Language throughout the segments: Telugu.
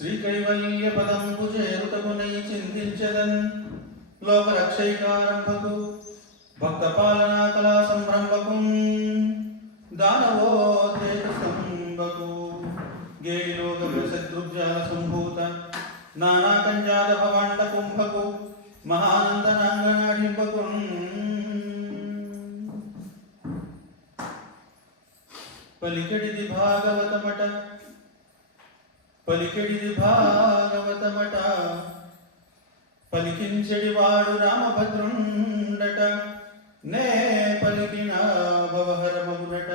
శ్రీకైవల్యపదంబు చేరుటకునై చింతించెదన్ లోకరక్షైకారంభకు భక్తపాలనా కళా సంరంభకు దానవోద్రేక సంభకు గేయోగ శత్రుజాల సంభూత నానాకంజాత భవాండ కుంభకు మహానందనాంగనాడింపకు పలికెడిది భాగవతమట పలికించెడివాడు రామభద్రుండట నే పలికిన భవహరమగునట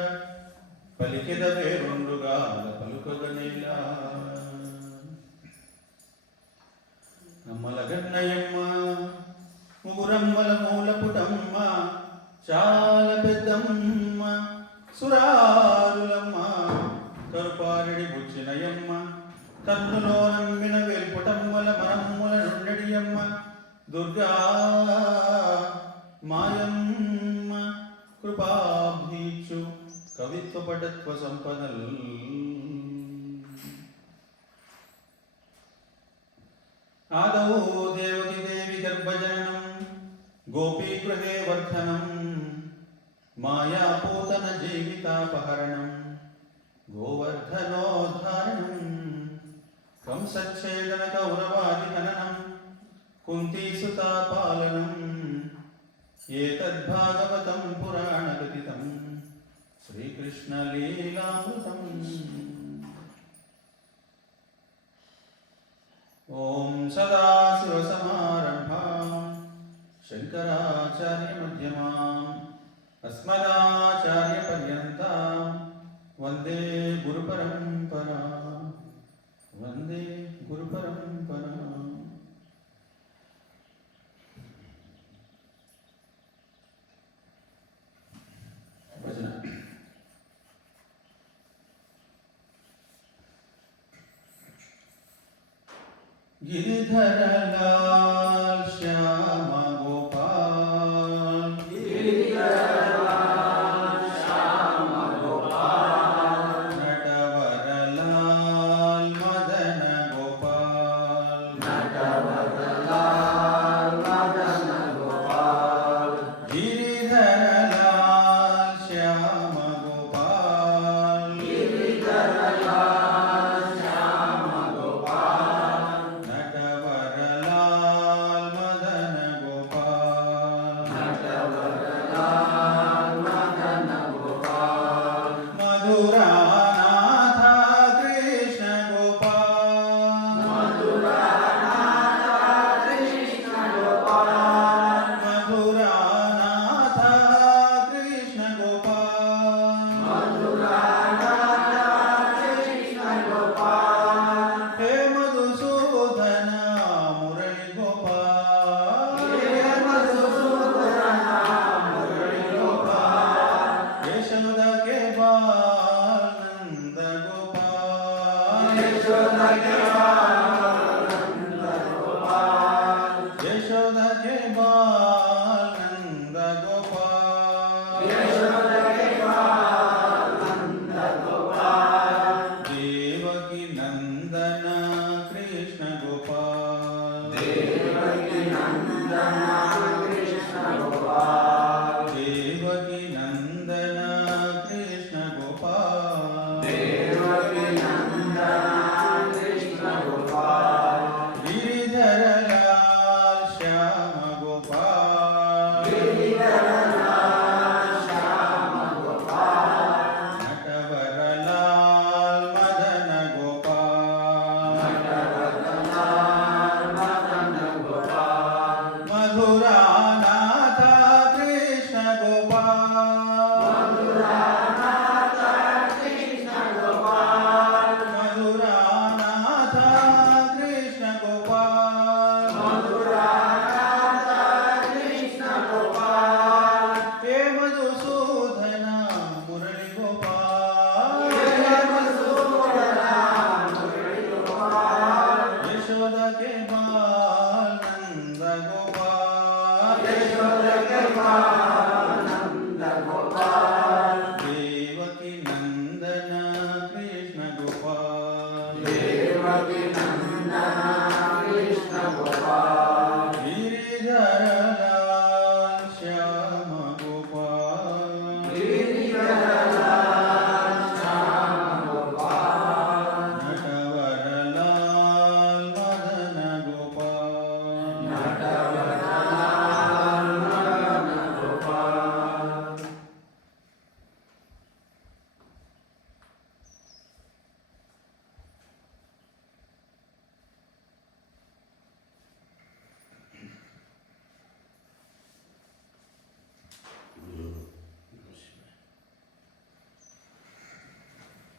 పలికెద వేరుండుగా పలుకగనేలా నమ్మలగన్నయమ్మ ముగురమ్మల మూలపుటమ్మ చాలా పెద్దమ్మ సురారులమ్మ కరుపారెడి బుచ్చినయమ్మ కన్నులో నమ్మిన వేల్పుటమ్మల మనమ్ముల నుండడియమ్మ దుర్గా మాయమ్మ కృపాభీచు కవిత్వ పటత్వ సంపదల్ ఆదౌ దేవకి దేవి గర్భజననం గోపీగృహే వర్ధనం మాయాపూతన జీవితాపహరణం గోవర్ధనోద్ధారణం కంసచ్ఛేదన కౌరవాది హననం కుంతీసుతాపాలనం ఏతద్భాగవతం పురాణకథితం శ్రీకృష్ణలీలామృతం. ఓం సదాశివసమారంభాం శంకరాచార్యమధ్యమాం అస్మదాచార్యపర్యంతాం వందే గురుపరంపరా వందే గురుపరంపరా. భజన గిరిధర లాల్ శ్యామ గోపాల్ Krishna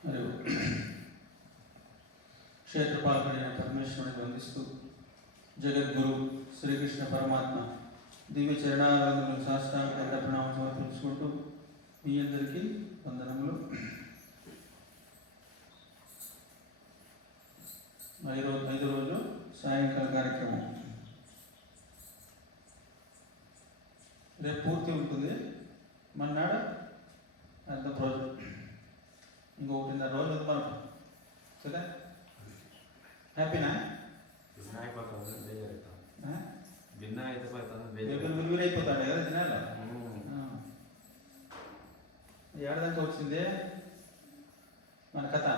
మరియు క్షేత్రపాలకుడైన పరమేశ్వరునికి వందిస్తూ జగద్గురు శ్రీకృష్ణ పరమాత్మ దివ్య చరణాలను శాస్త్రాంగ ప్రణామం సమర్పించుకుంటూ మీ అందరికీ వందనములు. ఐదో రోజు సాయంకాల కార్యక్రమం రేపు పూర్తి ఉంటుంది. మన్నాడు అర్థం రోజు ఇంకొకటిన్నర రోజు ఉంది మనకు కదా. హ్యాపీనా? విలువైపోతాడు కదా తినాలి. ఏడాదంతా వచ్చింది మన కథ.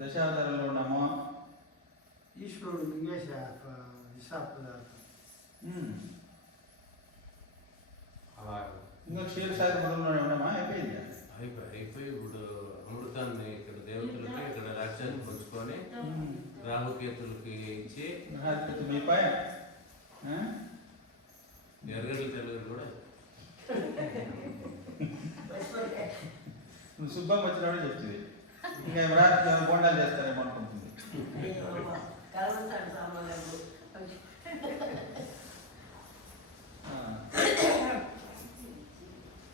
దశావతారంలో ఉన్నాము. ఈశ్వరుడు ఇంకా క్షీరసాగర మొదలు ఉన్నామా? అయిపోయింది. అయిపోయి ఇప్పుడు అమృతాన్ని ఇక్కడ దేవతలకి ఇక్కడ రాజ్యాన్ని పంచుకొని రాహుకేతులకి ఇచ్చి మీపై ఎర్రగడ్డల తెలుగు కూడా నువ్వు శుభ్రం వచ్చినప్పుడు చెప్తుంది. ఇంకా రాత్రి బోండాలు చేస్తారేమో అనుకుంటుంది.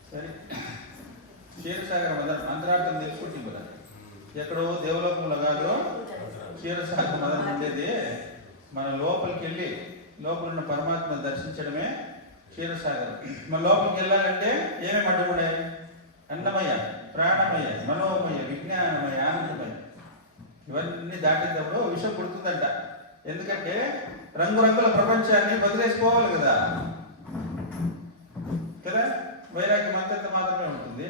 సరే, క్షీరసాగర మదన్ అంతరార్థం తెలుసుకుంటుంది కదా. ఎక్కడో దేవలోకంలో కాదు, క్షీరసాగర మదన్ ఉండేది మన లోపలికి వెళ్ళి లోపల ఉన్న పరమాత్మను దర్శించడమే క్షీరసాగరం. మన లోపలికి వెళ్ళాలంటే ఏమేమి అడ్డుకున్నాయి? అన్నమయ, ప్రాణమయ, మనోమయ, విజ్ఞానమయ, ఆనందమయ. ఇవన్నీ దాటినప్పుడు విషం పుడుతుందంట. ఎందుకంటే రంగురంగుల ప్రపంచాన్ని వదిలేసిపోవాలి కదా. కదా, వైరాగ్యం అంతంత మాత్రమే ఉంటుంది.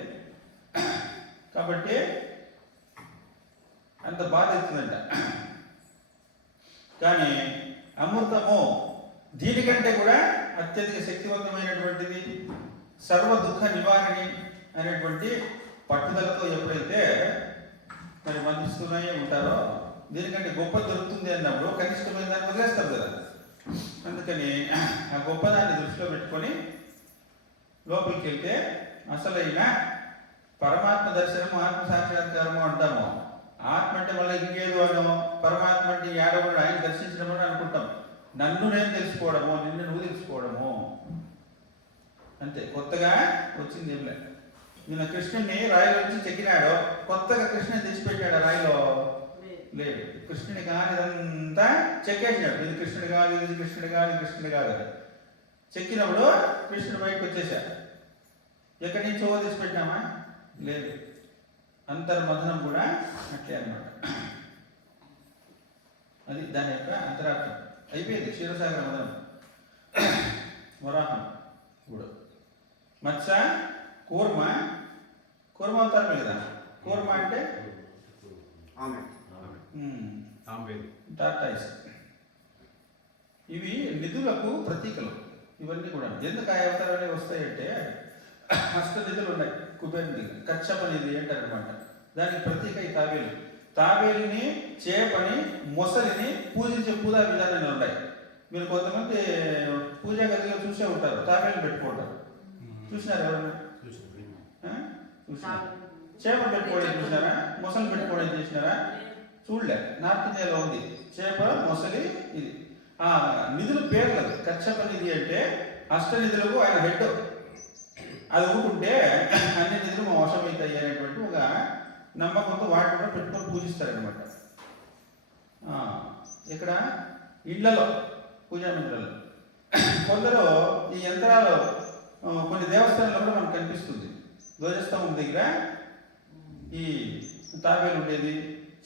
కాబట్టి అంత బాధ అవుతుందంట. కానీ అమృతము దీనికంటే కూడా అత్యధిక శక్తివంతమైనటువంటిది, సర్వ దుఃఖ నివారణి అనేటువంటి పట్టుదలతో ఎప్పుడైతే మరి మందిస్తూనే ఉంటారో దీనికంటే గొప్ప దొరుకుతుంది అన్నప్పుడు కనిష్టమైన దాన్ని వదిలేస్తారు కదా. అందుకని ఆ గొప్పదాన్ని దృష్టిలో పెట్టుకొని లోపలికి వెళ్తే అసలైన పరమాత్మ దర్శనము, ఆత్మ సాక్షాత్కారము అంటాము. ఆత్మ అంటే మళ్ళీ ఇంకేదో అనో, పరమాత్మ అంటే ఏడవడం ఆయన దర్శించడం అని అనుకుంటాం. నన్ను నేను తెలుసుకోవడము, నిన్ను నువ్వు తెలుసుకోవడము అంతే. కొత్తగా వచ్చింది ఏం లేదు. నిన్న కృష్ణుడిని రాయిలో నుంచి చెక్కినాడు, కొత్తగా కృష్ణుని తెచ్చిపెట్టాడు రాయిలో లేదు. కృష్ణుని కానిదంతా చెక్కేసినాడు. ఇది కృష్ణుడు కాదు, ఇది కృష్ణుడు కాదు, కృష్ణుడు కాదు. చెక్కినప్పుడు కృష్ణుడు బయటకు వచ్చేసాడు. ఎక్కడి నుంచో తెచ్చిపెట్టినామా? లేదు. అంతర్మథనం కూడా అట్లే అన్నమాట. అది దాని యొక్క అంతరార్థం. అయిపోయింది క్షీరసాగర మదనం. వరాహం ఇప్పుడు మత్స్య, కూర్మ. కూర్మ అవతారమే కదా. కూర్మ అంటే టార్టాయిస్. ఇవి నిధులకు ప్రతీకలు. ఇవన్నీ కూడా ఎందుకు ఆ అవతారాలు వస్తాయంటే అష్ట నిధులు ఉన్నాయి. కుబేర నిధి, కచ్చప నిధి అంటారనమాట. దానికి ప్రతీక ఈ తాబేలు. తాబేలుని, చేపని, మొసలిని పూజించే పూజా విధానాలు ఉన్నాయి. మీరు కొంతమంది పూజా గదిలో చూసే ఉంటారు, తాబేలు పెట్టుకుంటారు. చూసినారు ఎవరన్నా? చూసినారు. చేప పెట్టుకోవడం చూసినారా? మొసలు పెట్టుకోవడం చేసినారా? చూడలే. నార్త్ ఇండియాలో ఉంది చేప, మొసలి. ఇది ఆ నిధుల పేర్లు. కచ్చప నిధి అంటే అష్ట నిధులకు ఆయన హెడ్. అది ఊరుకుంటే అన్ని నిధులు మా వశమవుతాయి అనేటువంటి ఒక నమ్మకంతో వాటిని కూడా పెట్టుకొని పూజిస్తారనమాట. ఇక్కడ ఇళ్లలో, పూజా మందిరాలు. కొందరు ఈ యంత్రాలు కొన్ని దేవస్థానాల్లో కూడా మనకు కనిపిస్తుంది. ధ్వజస్తంభం దగ్గర ఈ తాబేలు ఉండేది,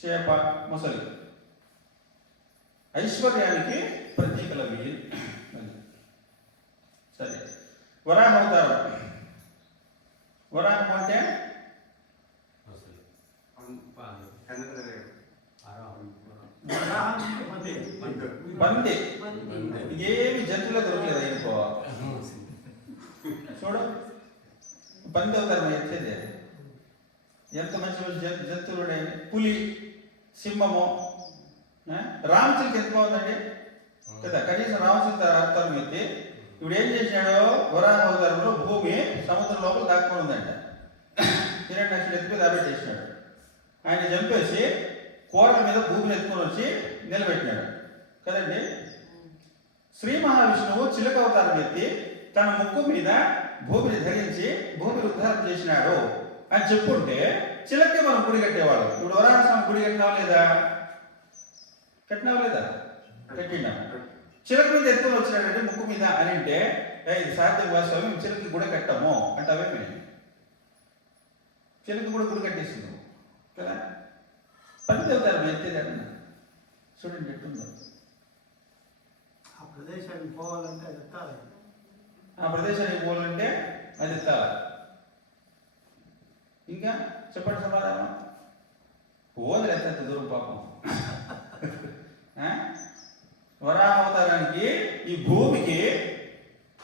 చేప, మొసలి. ఐశ్వర్యానికి ప్రతీకలు అవి. సరే, వరాహ అవతారం. వరాహం అంటే బంది. ఏమి జంతువులో దొరకలేదు అయిపో. చూడు, బంది అవతారం ఎత్తేది. ఎంత మంచి మంచి జంతువులు ఉన్నాయి. పులి, సింహము. రామచిలుక ఎంత బాగుందండి కదా. కనీసం రామచిలుక అవతారం ఎత్తి ఇప్పుడు ఏం చేసినాడో వరాహ అవతారంలో భూమి సముద్రం లోపల దాక్కుని ఉందంట. హిరణ్యాక్షుడు ఎత్తుకుని దాబెట్టేసినాడు. ఆయన చంపేసి కోరల మీద భూమిని ఎత్తుకొని వచ్చి నిలబెట్టినాడు కదండి. శ్రీ మహావిష్ణువు చిలక అవతారం ఎత్తి తన ముక్కు మీద భూమిని ధరించి భూమిని ఉద్ధారం చేసినాడు అని చెప్పుంటే చిలకే మనం గుడి కట్టేవాడు. ఇప్పుడు వరాహస్వామి గుడి కట్టినావా లేదా? కట్టినావా లేదా? కట్టినా. చిలక మీద ఎత్తుకొని వచ్చినాడంటే ముక్కు మీద అని అంటే ఇది సాధ్యం స్వామి చిలకి గుడి కట్టము అంటావే మేము. చిలక కూడా గుడి కట్టేసింది కదా. పంచదేవతారు ఎత్తేదన్న చూడండి ఎట్టుందో. ఆ ప్రదేశానికి పోవాలంటే అది ఎత్తాలి. ఆ ప్రదేశానికి పోవాలంటే అది ఎత్తాలి. ఇంకా చెప్పండి సమాధానం. పోదురు ఎంత దూరం పాపం. వరాహ అవతారానికి ఈ భూమికి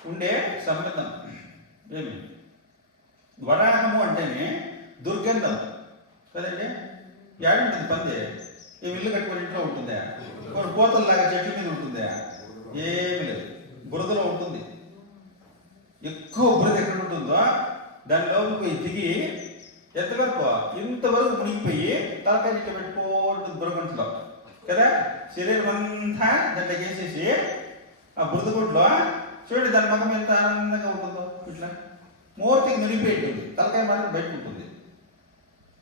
ఉండే సంబంధం ఏమి? వరాహము అంటేనే దుర్గంధం కదండి. ఏడుంటుంది పంది? ఈ ఇల్లు కట్టుకుని ఇంట్లో ఉంటుందా? కోతల్లాగా చెట్ల మీద ఉంటుందా? ఏమి లేదు, బురదలో ఉంటుంది. ఎక్కువ బురద ఎక్కడ ఉంటుందో దాని లోపలికి దిగి ఎంతవరకు ఇంతవరకు మునిగిపోయి తలకాయ ఇట్లా పెట్టుకుంటుంది బురగంటలో కదా. శరీరం అంతా దాంట్లో వేసేసి ఆ బురద గుంట్లో చూడండి దాని ముఖం ఎంత ఆనందంగా ఉంటుందో. ఇట్లా మూర్తికి నిలిపోయి ఉంటుంది, తలకాయ మాత్రం బయట ఉంటుంది.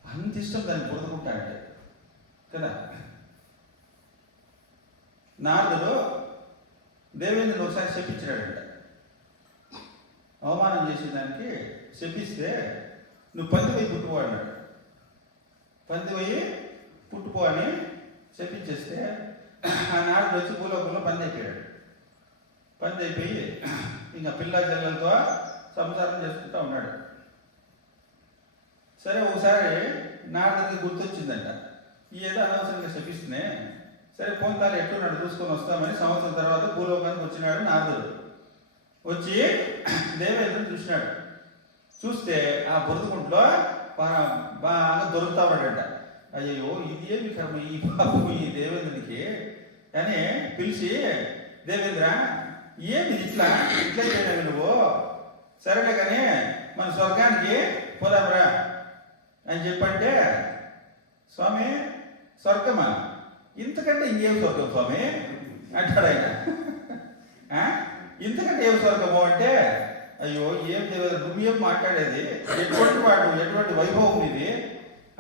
అంత ఇష్టం దాన్ని బురద గుంట అంటే కదా. నారదుడు దేవేంద్రుడు ఒకసారి శపించాడంట. అవమానం చేసేదానికి శపిస్తే నువ్వు పందివై పుట్టుకో అన్నాడు. పందివై పుట్టుకో అని శపించేస్తే ఆ నారదుడు వచ్చి భూలోకంలో పంది అయిపోయాడు. పంది అయిపోయి ఇంకా పిల్ల జల్లలతో సంసారం చేసుకుంటూ ఉన్నాడు. సరే ఒకసారి నారదుడికి గుర్తొచ్చిందంట, ఏదో అనవసరంగా శపిస్తున్నాయి, సరే పోంతాలు ఎట్టున్నాడు చూసుకొని వస్తామని సంవత్సరం తర్వాత భూలోకానికి వచ్చినాడు నారదుడు. వచ్చి దేవేంద్రుడు చూసినాడు. చూస్తే ఆ బురదగుంట్లో బాగా దొరుకుతా ఉన్నాడంట. అయ్యో ఇది ఏమి కర్మ ఈ బాబు ఈ దేవేంద్రునికి అని పిలిచి, దేవేంద్ర ఏమి ఇట్లా ఇట్లా చేయలేవు నువ్వు, సరేలే కానీ మన స్వర్గానికి పోదాంరా అని చెప్పంటే, స్వామి స్వర్గమా? ఇంతకంటే ఇంకేం స్వర్గం స్వామి అంటాడు ఆయన. ఇంతకంటే ఏం స్వర్గము అంటే, అయ్యో ఏం దేవేంద్ర నువ్వేం మాట్లాడేది, ఎటువంటి వాడు ఎటువంటి వైభవం ఇది,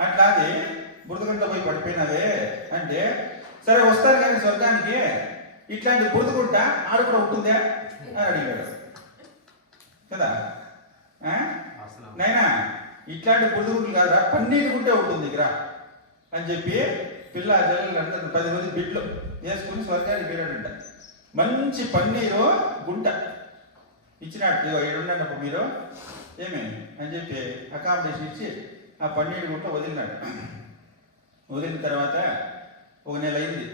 అట్లాది బురదగుంట పోయి పడిపోయినవే అంటే, సరే వస్తారు కానీ స్వర్గానికి ఇట్లాంటి బురదగుంట ఆడ కూడా ఉంటుందా అని అడిగాడు కదా. నైనా ఇట్లాంటి బురదగుంటలు కాదా, పన్నీరు గుంటే ఉంటుంది ఇక్కడ అని చెప్పి పిల్ల జల్లలు అందరూ 10 మంది బిడ్లు వేసుకుని స్వర్గానికి వెళ్ళాడంట. మంచి పన్నీరు గుంట ఇచ్చినట్టు ఏడున్నప్పుడు మీరు ఏమే అని చెప్పి అకామిడేషన్ ఇచ్చి ఆ పన్నీరు గుంట వదిలినాడు. వదిలిన తర్వాత 1 నెల అయింది.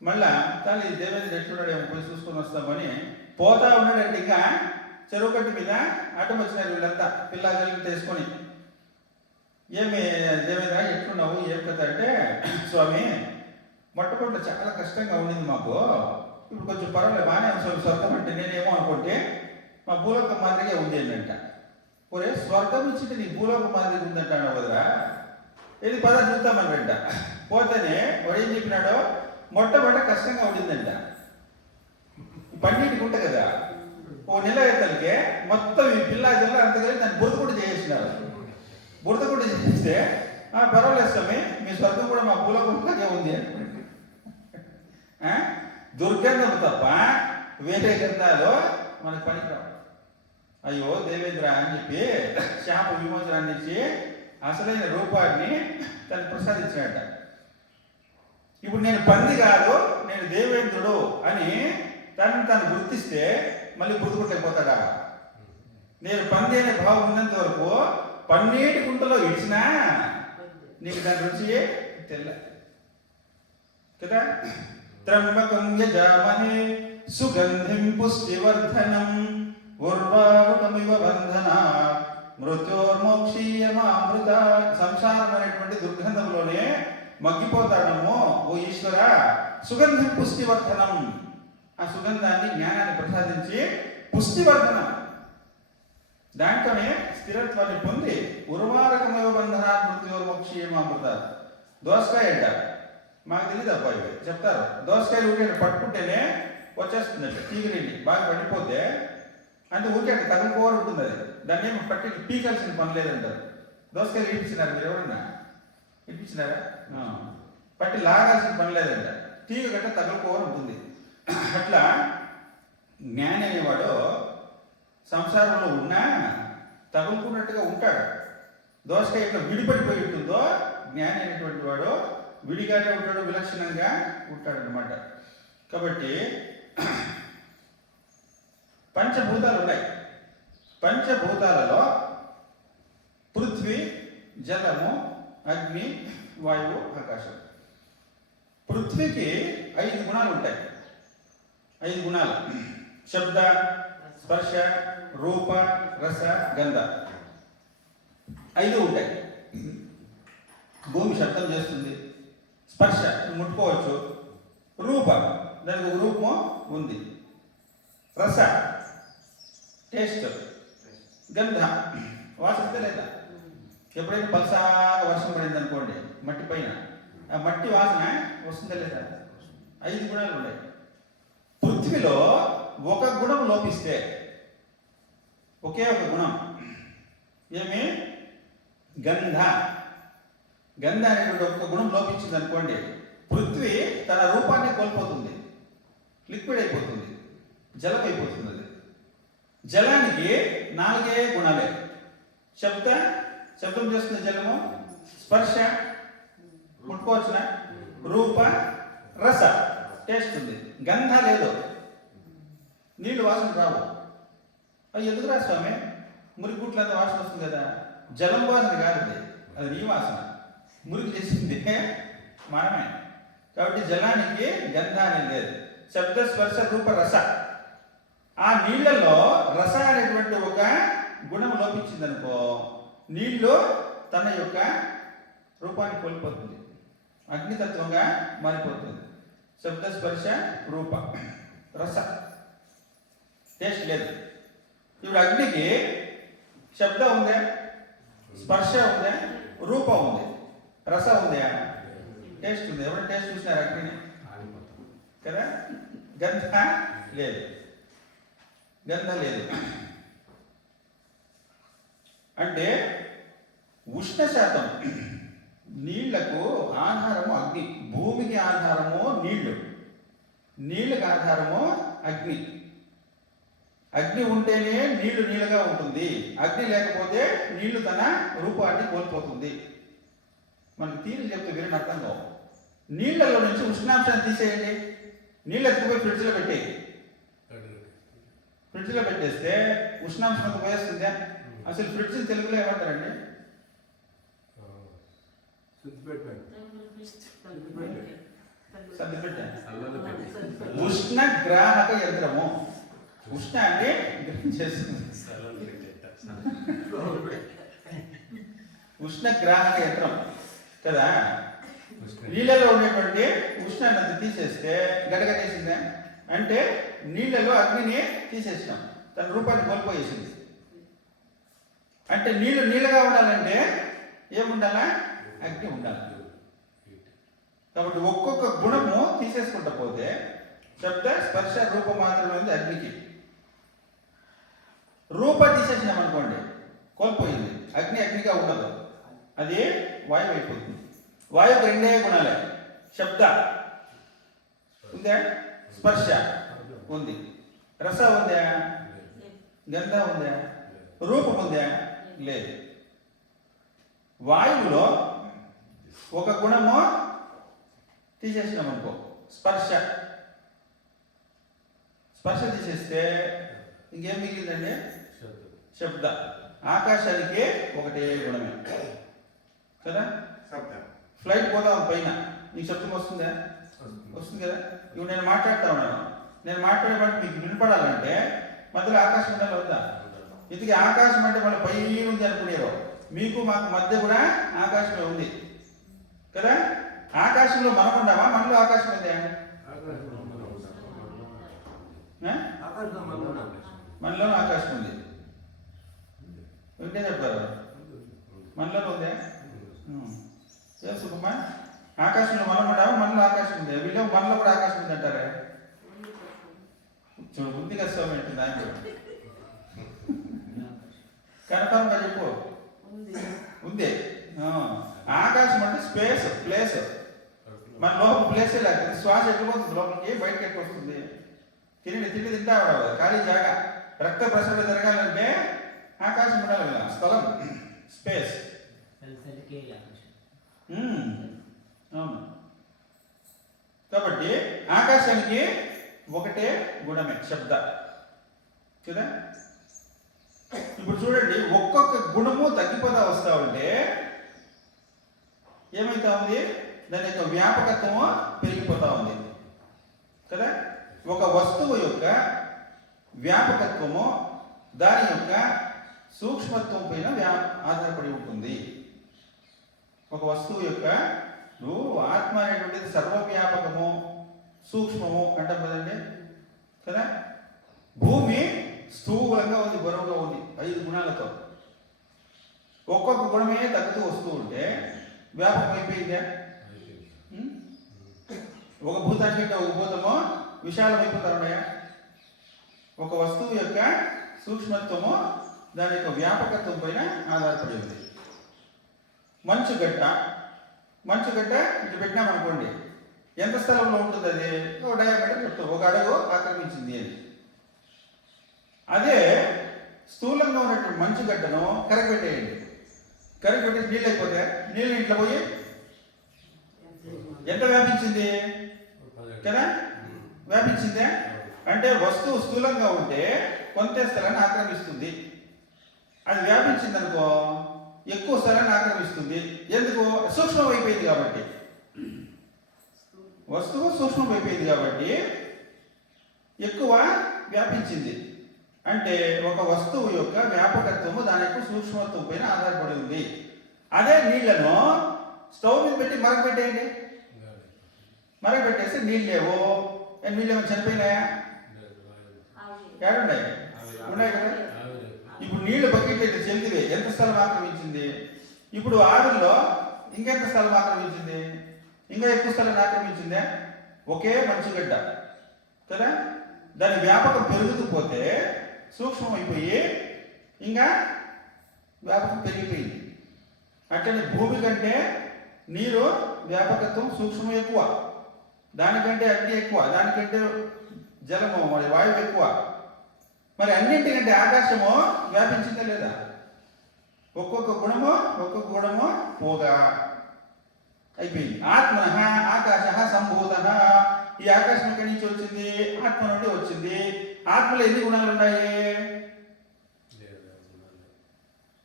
మళ్ళా తల్లి దేవేంద్ర ఎట్లున్నాడేమో పోయి చూసుకొని వస్తామని పోతా ఉన్నాడంటే ఇంకా చెరువు కట్టు మీద అడ్డం వచ్చినారు వీళ్ళంతా పిల్లలు తీసుకొని. ఏమి దేవేంద్ర ఎట్లున్నావు ఏం కదా అంటే, స్వామి మొట్టమొదటి చాలా కష్టంగా ఉండింది మాకు, ఇప్పుడు కొంచెం పర్వాలేదు బాగానే స్వామి స్వర్గం అంటే నేనేమో అనుకుంటే మా భూలోకం మాదిరిగా ఉంది ఏంటంట. ఒరే స్వర్గం ఇచ్చింటే నీ భూలోకం మాదిరిగా ఉందంటాను కదరా, ఇది పద చూద్దామనంట. పోతేనే వాడు ఏం చెప్పినాడో మొట్టమొదటి కష్టంగా ఉండిందంట. పన్నీటికి ఉంట కదా, 1 నెల అయ్యేతలకే మొత్తం ఈ పిల్ల జిల్లా అంత కలిసి దాన్ని బురద కూడా చేసేసినారు. బురద కూడా చేస్తే పర్వాలేదు స్వామి మీ స్వర్గం కూడా మా భూలోకంలాగే ఉంది. దుర్గంధం తప్ప వేరే గంధాలు మనకు పనికిరావు. అయ్యో దేవేంద్ర అని చెప్పి శాప విమోచనాన్ని ఇచ్చి అసలైన రూపాన్ని తను ప్రసాదించినట్ట. ఇప్పుడు నేను పంది కాదు నేను దేవేంద్రుడు అని తను గుర్తిస్తే మళ్ళీ గుర్తుకుంటైపోతాడా? నేను పంది అనే భావం ఉన్నంత వరకు పన్నీటి గుంటలో ఇడిచినా నీకు దాని రుచి తెల్ల కదా. త్రంబకం యజామహే సుగంధిం పుష్టివర్ధనం ఉర్వారుకమివ బంధన మృత్యోర్మోక్షీయమామృత. సంసారం అనేటువంటి దుర్గంధంలోనే మగ్గిపోతాడము ఓ ఈశ్వర. సుగంధం పుష్టివర్ధనం, ఆ సుగంధాన్ని జ్ఞానాన్ని ప్రసాదించి పుష్టివర్ధనం దాంట్లోనే స్థిరత్వాన్ని పొంది ఉర్వారకమేవ బంధనాత్ మృత్యోర్మోక్షీయమామృత. దోసకాయ అంట, మాకు తెలియదు అబ్బాయి చెప్తారు. దోసకాయలు ఊరికే పట్టుకుంటేనే వచ్చేస్తుందండి తీగలిండి, బాగా పడిపోతే అంటే ఊరికే తగులుకోవాలి ఉంటుంది. అది దాన్ని ఏమి పట్టి పీకాల్సిన పని లేదంటారు. దోసకాయలు ఇప్పించినారు మీరు ఎవరన్నా? ఇప్పించినారా? పట్టి లాగాల్సిన పని లేదంట, తీగ గట్ట తగులుకోవాలి ఉంటుంది. అట్లా జ్ఞాని అనేవాడు సంసారంలో ఉన్నా తగులుకున్నట్టుగా ఉంటాడు. దోసకాయ ఎట్లా విడిపడిపోయి ఉంటుందో జ్ఞాని అనేటువంటి వాడు విడిగానే ఉంటాడు, విలక్షణంగా ఉంటాడు అనమాట. కాబట్టి పంచభూతాలు ఉన్నాయి. పంచభూతాలలో పృథ్వీ, జలము, అగ్ని, వాయువు, ఆకాశం. పృథ్వీకి 5 గుణాలు ఉంటాయి. 5 గుణాలు: శబ్ద, స్పర్శ, రూప, రస, గంధ. 5 ఉంటాయి. భూమి శబ్దం చేస్తుంది, స్పర్శ ముట్టుకోవచ్చు, రూప దానికి ఒక రూపము ఉంది, రస టేస్ట్, గంధ వాసన లేదా. ఎప్పుడైతే పలసాగా వర్షం పడింది అనుకోండి మట్టి పైన, ఆ మట్టి వాసన వస్తుందా లేదా? 5 గుణాలు ఉన్నాయి. పృథ్వీలో ఒక గుణం లోపిస్తే, ఒకే ఒక గుణం ఏమి? గంధ. గంధ అనేటువంటి ఒక గుణం లోపించింది అనుకోండి, పృథ్వీ తన రూపాన్ని కోల్పోతుంది, లిక్విడ్ అయిపోతుంది, జలం అయిపోతుంది. అది జలానికి 4 గుణాలే: శబ్దం చేస్తున్న జలము, స్పర్శ ముట్టుకోవచ్చున, రూప, రస టేస్ట్ ఉంది, గంధ లేదు, నీళ్ళు వాసన రావు. అవి ఎందుకు రా స్వామి? మురికి గుట్లంతా వాసన వస్తుంది కదా. జలం వాసన కాదు అది, అది నీ వాసన. మురికి చేసింది మనమే. కాబట్టి జలానికి గంధ అనేది లేదు. శబ్ద, స్పర్శ, రూప, రస. ఆ నీళ్లలో రస అనేటువంటి ఒక గుణం లోపించింది అనుకో, నీళ్లు తన యొక్క రూపాన్ని కోల్పోతుంది, అగ్నితత్వంగా మారిపోతుంది. శబ్ద, స్పర్శ, రూప, రస టేస్ట్ లేదు. ఇప్పుడు అగ్నికి శబ్దం ఉందా, స్పర్శ ఉందా, రూప ఉంది, రస ఉందా, టేస్ట్ ఉంది. ఎవరు టేస్ట్ చూసినారు అగ్నిని కదా? గంధ లేదు, గంధ లేదు. అంటే ఉష్ణ శాతం, నీళ్లకు ఆధారము అగ్ని, భూమికి ఆధారము నీళ్లు, నీళ్ళకి ఆధారము అగ్ని. అగ్ని ఉంటేనే నీళ్లు నీళ్ళగా ఉంటుంది, అగ్ని లేకపోతే నీళ్లు తన రూపాన్ని కోల్పోతుంది. మనకి తీరు చెప్తే వీరిని అర్థం కావు. నీళ్లలో నుంచి ఉష్ణాంశాన్ని తీసేయండి, నీళ్ళు ఎత్తుకుపోయి ఫ్రిడ్జ్లో పెట్టేయి. ఫ్రిడ్జ్లో పెట్టేస్తే ఉష్ణాంశం అంత పోయేస్తుందా? అసలు ఫ్రిడ్జ్ తెలుగులో ఏమంటారండి? ఉష్ణ గ్రాహక యంత్రము. ఉష్ణాన్ని చేస్తుంది. ఉష్ణ గ్రాహక యంత్రం కదా. నీళ్ళలో ఉండేటువంటి ఉష్ణాన్ని తీసేస్తే గడగట్టేసిందా? అంటే నీళ్ళలో అగ్నిని తీసేసినాం, తన రూపాన్ని కోల్పోయేసింది. అంటే నీళ్ళు నీళ్ళగా ఉండాలంటే ఏముండాలా? అగ్ని ఉండాలి. కాబట్టి ఒక్కొక్క గుణము తీసేసుకుంటా పోతే శబ్ద, స్పర్శ, రూప మాత్రమే ఉంది అగ్నికి. రూప తీసేసినాం అనుకోండి కోల్పోయింది, అగ్నిగా ఉండదు, అది వాయువు అయిపోతుంది. వాయువుకి 2 గుణాలే: శబ్ద ఉందా, స్పర్శ ఉంది, రస ఉందా, గంధ ఉందా, రూపం ఉందా, లేదు. వాయువులో ఒక గుణము తీసేసినాం అనుకో, స్పర్శ తీసేస్తే ఇంకేం మిగిలిందండి? శబ్ద. ఆకాశానికి 1 గుణమే కదా. ఫ్లైట్ పోదాం పైన, నీకు శబ్దం వస్తుందా? వస్తుంది కదా. ఇప్పుడు నేను మాట్లాడుతూ ఉన్నాను, నేను మాట్లాడే వాటి మీకు వినపడాలంటే మధ్యలో ఆకాశం ఉండాలి వద్దా? ఇది ఆకాశం అంటే మన పై ఉంది అనుకునేవారు, మీకు మాకు మధ్య కూడా ఆకాశమే ఉంది కదా. ఆకాశంలో మనం ఉన్నామా? మనలో ఆకాశం ఉందా? మనలో ఆకాశం ఉంది. ఉంటే చెప్తారు మనలో ఉందే ఏ సుఖమా ఆకాశంలో మనం ఉన్నాము, మనలో ఆకాశం ఉంది, వీళ్ళు మనలో కూడా ఆకాశం ఉంది అంటారే. చూడు ఉంది కదా స్వామి ఏంటి దాంట్లో కన్ఫర్మ్గా చెప్పు. ఉంది. ఆకాశం అంటే స్పేస్, ప్లేస్. మన లోపల ప్లేసే లేకపోతే శ్వాస ఎట్లా పోతుంది లోపలికి, బయటకి ఎట్లా వస్తుంది? తిండి తింటా ఉండవు, ఖాళీ జాగా. రక్త ప్రసరణ జరగాలంటే ఆకాశం ఉండాలి కదా, స్థలం, స్పేస్. అవును. కాబట్టి ఆకాశానికి ఒకటే గుణమే శబ్ద కదా. ఇప్పుడు చూడండి, ఒక్కొక్క గుణము తగ్గిపోతా వస్తా ఉంటే ఏమైతా ఉంది, దాని యొక్క వ్యాపకత్వము పెరిగిపోతా ఉంది కదా. ఒక వస్తువు యొక్క వ్యాపకత్వము దాని యొక్క సూక్ష్మత్వం పైన ఆధారపడి ఉంటుంది. ఒక వస్తువు యొక్క ఆత్మ అనేటువంటిది సర్వవ్యాపకము, సూక్ష్మము అంటాం కదండి కదా. భూమి స్థూలంగా ఉంది, బరువుగా ఉంది, 5 గుణాలతో. ఒక్కొక్క గుణమే తగ్గుతూ వస్తూ ఉంటే వ్యాపకం అయిపోయిందే. ఒక భూతానికి కంటే ఒక భూతము విశాలమైపోతా ఉన్నాయా. ఒక వస్తువు యొక్క సూక్ష్మత్వము దాని యొక్క వ్యాపకత్వం పైన ఆధారపడి ఉంది. మంచుగడ్డ ఇటు పెట్టినామనుకోండి, ఎంత స్థలంలో ఉంటుంది అది? ఒక డయామీటర్ చెప్తాం, 1 అడుగు ఆక్రమించింది అని. అదే స్థూలంగా ఉన్నటువంటి మంచుగడ్డను కరగబెట్టేయండి, కరగబెట్టేసి నీళ్ళు అయిపోతే నీళ్ళు ఇట్లా పోయి ఎంత వ్యాపించింది కదా, వ్యాపించిందే. అంటే వస్తువు స్థూలంగా ఉంటే కొంత స్థలాన్ని ఆక్రమిస్తుంది, అది వ్యాపించింది అనుకో ఎక్కువ స్థలాన్ని ఆక్రమిస్తుంది. ఎందుకు? సూక్ష్మం అయిపోయింది కాబట్టి. వస్తువు సూక్ష్మం అయిపోయింది కాబట్టి ఎక్కువ వ్యాపించింది. అంటే ఒక వస్తువు యొక్క వ్యాపకత్వము దాని యొక్క సూక్ష్మత్వం పైన ఆధారపడి ఉంది. అదే నీళ్లను స్టవ్ మీద పెట్టి మరగబెట్టేయండి, మరగబెట్టేస్తే నీళ్ళు లేవు. నీళ్ళు ఏమైనా చనిపోయినాయా? ఏడున్నాయి? ఉన్నాయి కదా. ఇప్పుడు నీళ్లు బకెట్ అయితే చెందివే, ఎంత స్థలం ఆక్రమించింది? ఇప్పుడు ఆవిరిలో ఇంకెంత స్థలం ఆక్రమించింది? ఇంకా ఎక్కువ స్థలం ఆక్రమించిందే. ఒకే మంచుగడ్డ కదా, దాని వ్యాపకం పెరుగుతూ పోతే సూక్ష్మం అయిపోయి ఇంకా వ్యాపకం పెరిగిపోయింది. అట్లనే భూమి కంటే నీరు వ్యాపకత్వం సూక్ష్మం ఎక్కువ, దానికంటే అగ్ని ఎక్కువ, దానికంటే జలము మరి వాయువు ఎక్కువ. మరి అన్నింటికంటే ఆకాశము వ్యాపించిందా లేదా? ఒక్కొక్క గుణము పోగా అయిపోయింది. ఆత్మ ఆకాశ సంభూత. ఈ ఆకాశం ఎక్కడి నుంచి వచ్చింది? ఆత్మ నుండి వచ్చింది. ఆత్మలో ఎన్ని గుణాలు ఉన్నాయి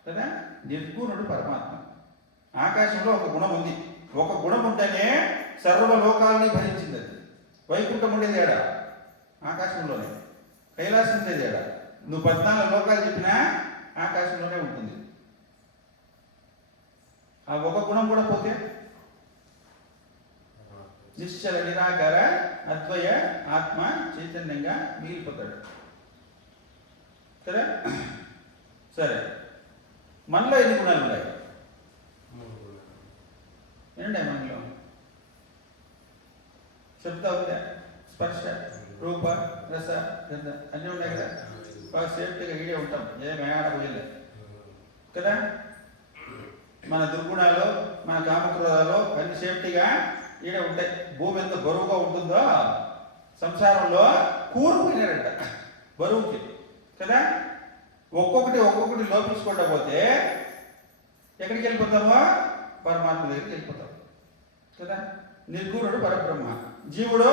కదా? నిర్గుణుడు పరమాత్మ. ఆకాశంలో ఒక గుణం ఉంది. ఒక గుణం ఉంటేనే సర్వలోకాలని భరించింది. అది వైకుంఠం ఉండేది ఏడా? ఆకాశంలోనే. కైలాసం ఉండేది ఏడా? నువ్వు 14 లోకాలు చెప్పినా ఆకాశంలోనే ఉంటుంది. ఆ ఒక గుణం కూడా పోతే నిశ్చల నిరాకార అద్వయ ఆత్మ చైతన్యంగా మిగిలిపోతాడు సరే. సరే, మనలో ఎన్ని గుణాలు ఉన్నాయి? ఏంటంటే మనలో శబ్ద ఉందా, స్పర్శ, రూప, రస, గంధ అన్నీ ఉన్నాయి కదా. బాగా సేఫ్టీగా ఈడే ఉంటాం, ఏమి ఆడపోయలే కదా. మన దుర్గుణాలు, మన కామక్రోధాలు అన్ని సేఫ్టీగా ఈడే ఉంటాయి. భూమి ఎంత బరువుగా ఉంటుందో సంసారంలో కూరుకుపోయినారంట బరువుకి కదా. ఒక్కొక్కటి లోపించుకుంటా పోతే ఎక్కడికి వెళ్ళిపోతామో? పరమాత్మ దగ్గరికి వెళ్ళిపోతాం కదా. నిర్గుణుడు పరబ్రహ్మ. జీవుడు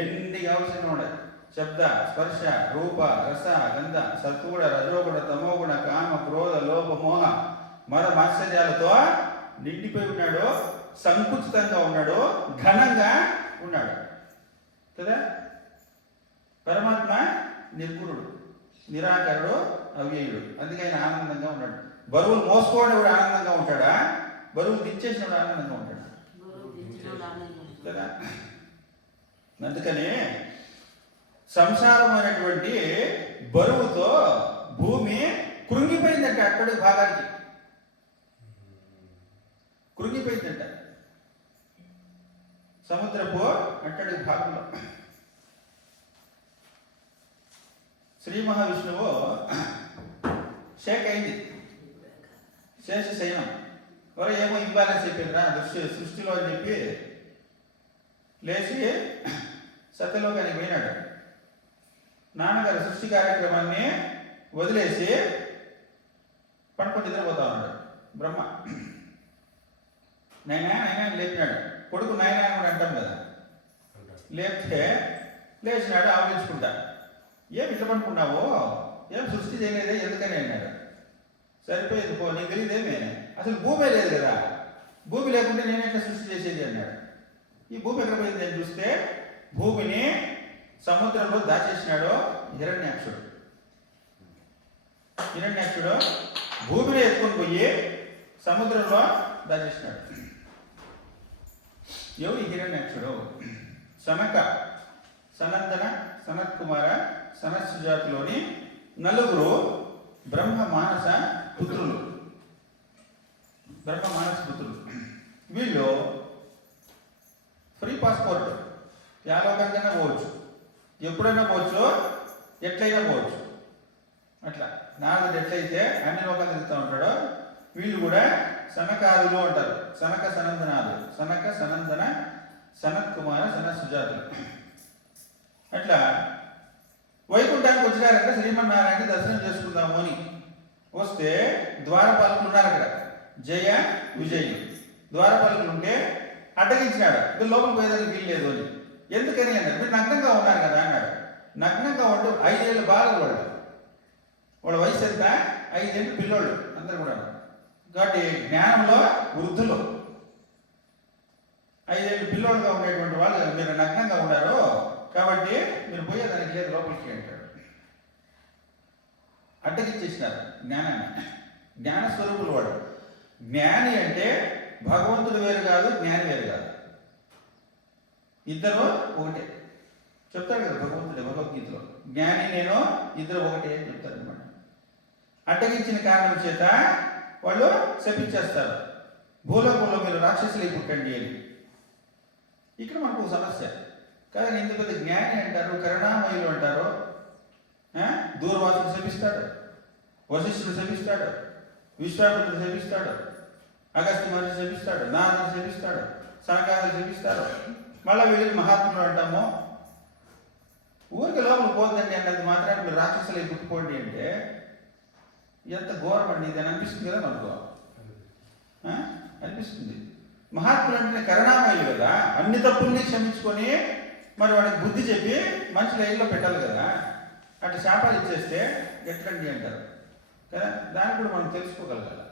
ఎన్ని కావాల్సిన ఉండే శబ్ద, స్పర్శ, రూప, రస, గంధ, సత్వగుణ, రజోగుణ, తమోగుణ, కామ, క్రోధ, లోభ, మోహ, మద మాత్సర్యాలతో నిండిపోయి ఉన్నాడు. సంకుచితంగా ఉన్నాడు, ఘనంగా ఉన్నాడు కదా. పరమాత్మ నిర్గుణుడు, నిరాకరుడు, అవ్యయుడు. అందుకే ఆయన ఆనందంగా ఉన్నాడు. బరువులు మోసుకోవడం ఆనందంగా ఉంటాడా? బరువులు దించేసినప్పుడు ఆనందంగా ఉంటాడు కదా. అందుకని సంసారమైనటువంటి బరువుతో భూమి కృంగిపోయిందంట అక్కడి భాగానికి, కృంగిపోయిందంట సముద్రపు అట్టడి భాగంలో. శ్రీ మహావిష్ణువు షేక్ అయింది, శేష శయనం. ఎవరో ఏమో ఇంబాలెన్స్ అయిపోయిందిరా సృష్టిలో అని చెప్పి లేచి సత్యలోకానికి పోయినాడు. నాన్నగారు సృష్టి కార్యక్రమాన్ని వదిలేసి పడుకొని నిద్రపోతా ఉన్నాడు. బ్రహ్మ నైనా నైనా లేపినాడు. కొడుకు నాయన కూడా అంటాం కదా, లేపితే లేచినాడు ఆలోచించుకుంటా. ఏం ఇట్లా పడుకున్నావు, ఏం సృష్టి చేయలేదే ఎందుకని అన్నాడు. సరిపోయింది పో, నీకు తెలియదేమే, అసలు భూమే లేదు కదా, భూమి లేకుంటే నేను ఎట్లా సృష్టి చేసేది అన్నాడు. ఈ భూమి ఎక్కడ పోయింది అని చూస్తే భూమిని సముద్రంలో దాచేసినాడు హిరణ్యాక్షుడు. హిరణ్యాక్షుడు భూమిని ఎత్తుకొని పోయి సముద్రంలో దాచేసినాడు. ఎవరు హిరణ్యాక్షుడు? సనక, సనందన, సనత్ కుమార, సనత్సు జాతిలోని నలుగురు బ్రహ్మ మానస పుత్రులు. బ్రహ్మ మానస పుత్రులు వీళ్ళు ఫ్రీ పాస్పోర్ట్, యాలోకంగా పోవచ్చు, ఎప్పుడైనా పోవచ్చు, ఎట్లయినా పోవచ్చు. అట్లా నారదుడు ఎట్లయితే అన్ని లోకాలు తిరుగుతూ ఉంటాడో వీళ్ళు కూడా సనకాదులు అంటారు. సనక సనందనాలు, సనక సనందన, సనత్ కుమార, సనత్ సుజాతులు. అట్లా వైకుంఠానికి వచ్చినారంటే శ్రీమన్నారాయణ దర్శనం చేసుకుందాము అని వస్తే ద్వారపాలకులు ఉన్నారు అక్కడ, జయ విజయులు. ద్వారపాలకులు ఉంటే అడ్డగించినాడు, ఇది లోపల పోయేదానికి వీలు లేదు అని. ఎందుకని అన్నాడు, మీరు నగ్నంగా ఉన్నారు కదా అన్నాడు. నగ్నంగా ఉంటూ 5 ఏళ్ళ బాలలు వాళ్ళు, వాళ్ళ వయసు ఎంత 5 ఏళ్ళు పిల్లోళ్ళు అందరు కూడా. కాబట్టి జ్ఞానంలో వృద్ధులు 5 ఏళ్ళు పిల్లోళ్ళుగా ఉండేటువంటి వాళ్ళు మీరు నగ్నంగా ఉన్నారు కాబట్టి మీరు పోయేదానికి లేదు లోపలికి అంటాడు. అడ్డగిచ్చేసినారు జ్ఞానాన్ని. జ్ఞానస్వరూపులు వాడు. జ్ఞాని అంటే భగవంతుడు వేరు కాదు, జ్ఞాని వేరు కాదు, ఇద్దరు ఒకటే చెప్తాడు కదా భగవంతుడే భగవద్గీతలో. జ్ఞాని నేను ఇద్దరు ఒకటే అని చెప్తారు అనమాట. అడ్డగించిన కారణం చేత వాళ్ళు శపించేస్తారు, భూలోకంలో మీరు రాక్షసులై పుట్టండి అని. ఇక్కడ మనకు సమస్య కానీ ఇంత పెద్ద జ్ఞాని అంటారు, కరుణామయులు అంటారు. దూర్వాసుడు శపిస్తాడు, వశిష్ఠుడు శపిస్తాడు, విశ్వామిత్రుడు శపిస్తాడు, అగస్త్య మహర్షి శపిస్తాడు, నారదుడు శపిస్తాడు, సనకాదులు శపిస్తారు. మళ్ళీ వీళ్ళు మహాత్ములు అంటాము. ఊరికి లోపల పోతుందండి అన్నది మాత్రాన్ని మీరు రాక్షసులై పుట్టుకోండి అంటే ఎంత ఘోరం అండి ఇది అని అనిపిస్తుంది కదా మనకు, అనిపిస్తుంది. మహాత్ములు అంటే కరుణామయులు కదా, అన్ని తప్పుల్ని క్షమించుకొని మరి వాడికి బుద్ధి చెప్పి మంచి లైన్లో పెట్టాలి కదా. అటు శాపాలు ఇచ్చేస్తే ఎట్లండి అంటారు కదా. దాన్ని కూడా మనం తెలుసుకోగలగాలి.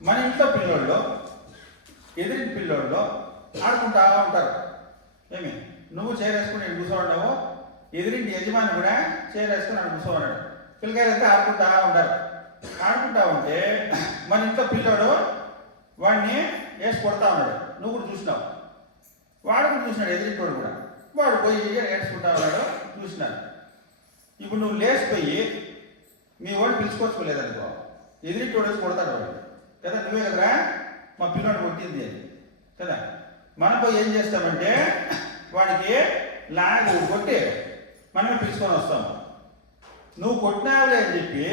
మన ఇంట్లో పిల్లోళ్ళు ఎదిరింటి పిల్లోళ్ళు ఆడుకుంటా ఉంటారు. ఏమి నువ్వు చేరేసుకుని నేను కూర్చోండావు, ఎదిరింటి యజమాని కూడా చేరేసుకుని నేను కూర్చోన్నాడు. పిల్లకాయలంతా ఆడుకుంటా ఉంటారు. ఆడుకుంటా ఉంటే మన ఇంట్లో పిల్లోడు వాడిని వేసి కొడతా ఉన్నాడు, నువ్వు కూడా చూసినావు. వాడు కూడా చూసినాడు, ఎదిరింటోడు కూడా. వాడు పోయి ఏడ్చుకుంటా ఉన్నాడు, చూసినాడు. ఇప్పుడు నువ్వు లేచిపోయి మీ వాడు పిలుచుకోవచ్చుకోలేదనుకో, ఎదిరింటోడు వేసి కొడతాడు వాడు కదా. నువ్వే కదరా మా పిల్లోడు కొట్టింది అని కదా. మనం పోయి ఏం చేస్తామంటే వాడికి లాగి కొట్టి మనమే పిలుచుకొని వస్తాము. నువ్వు కొట్టినావులే అని చెప్పి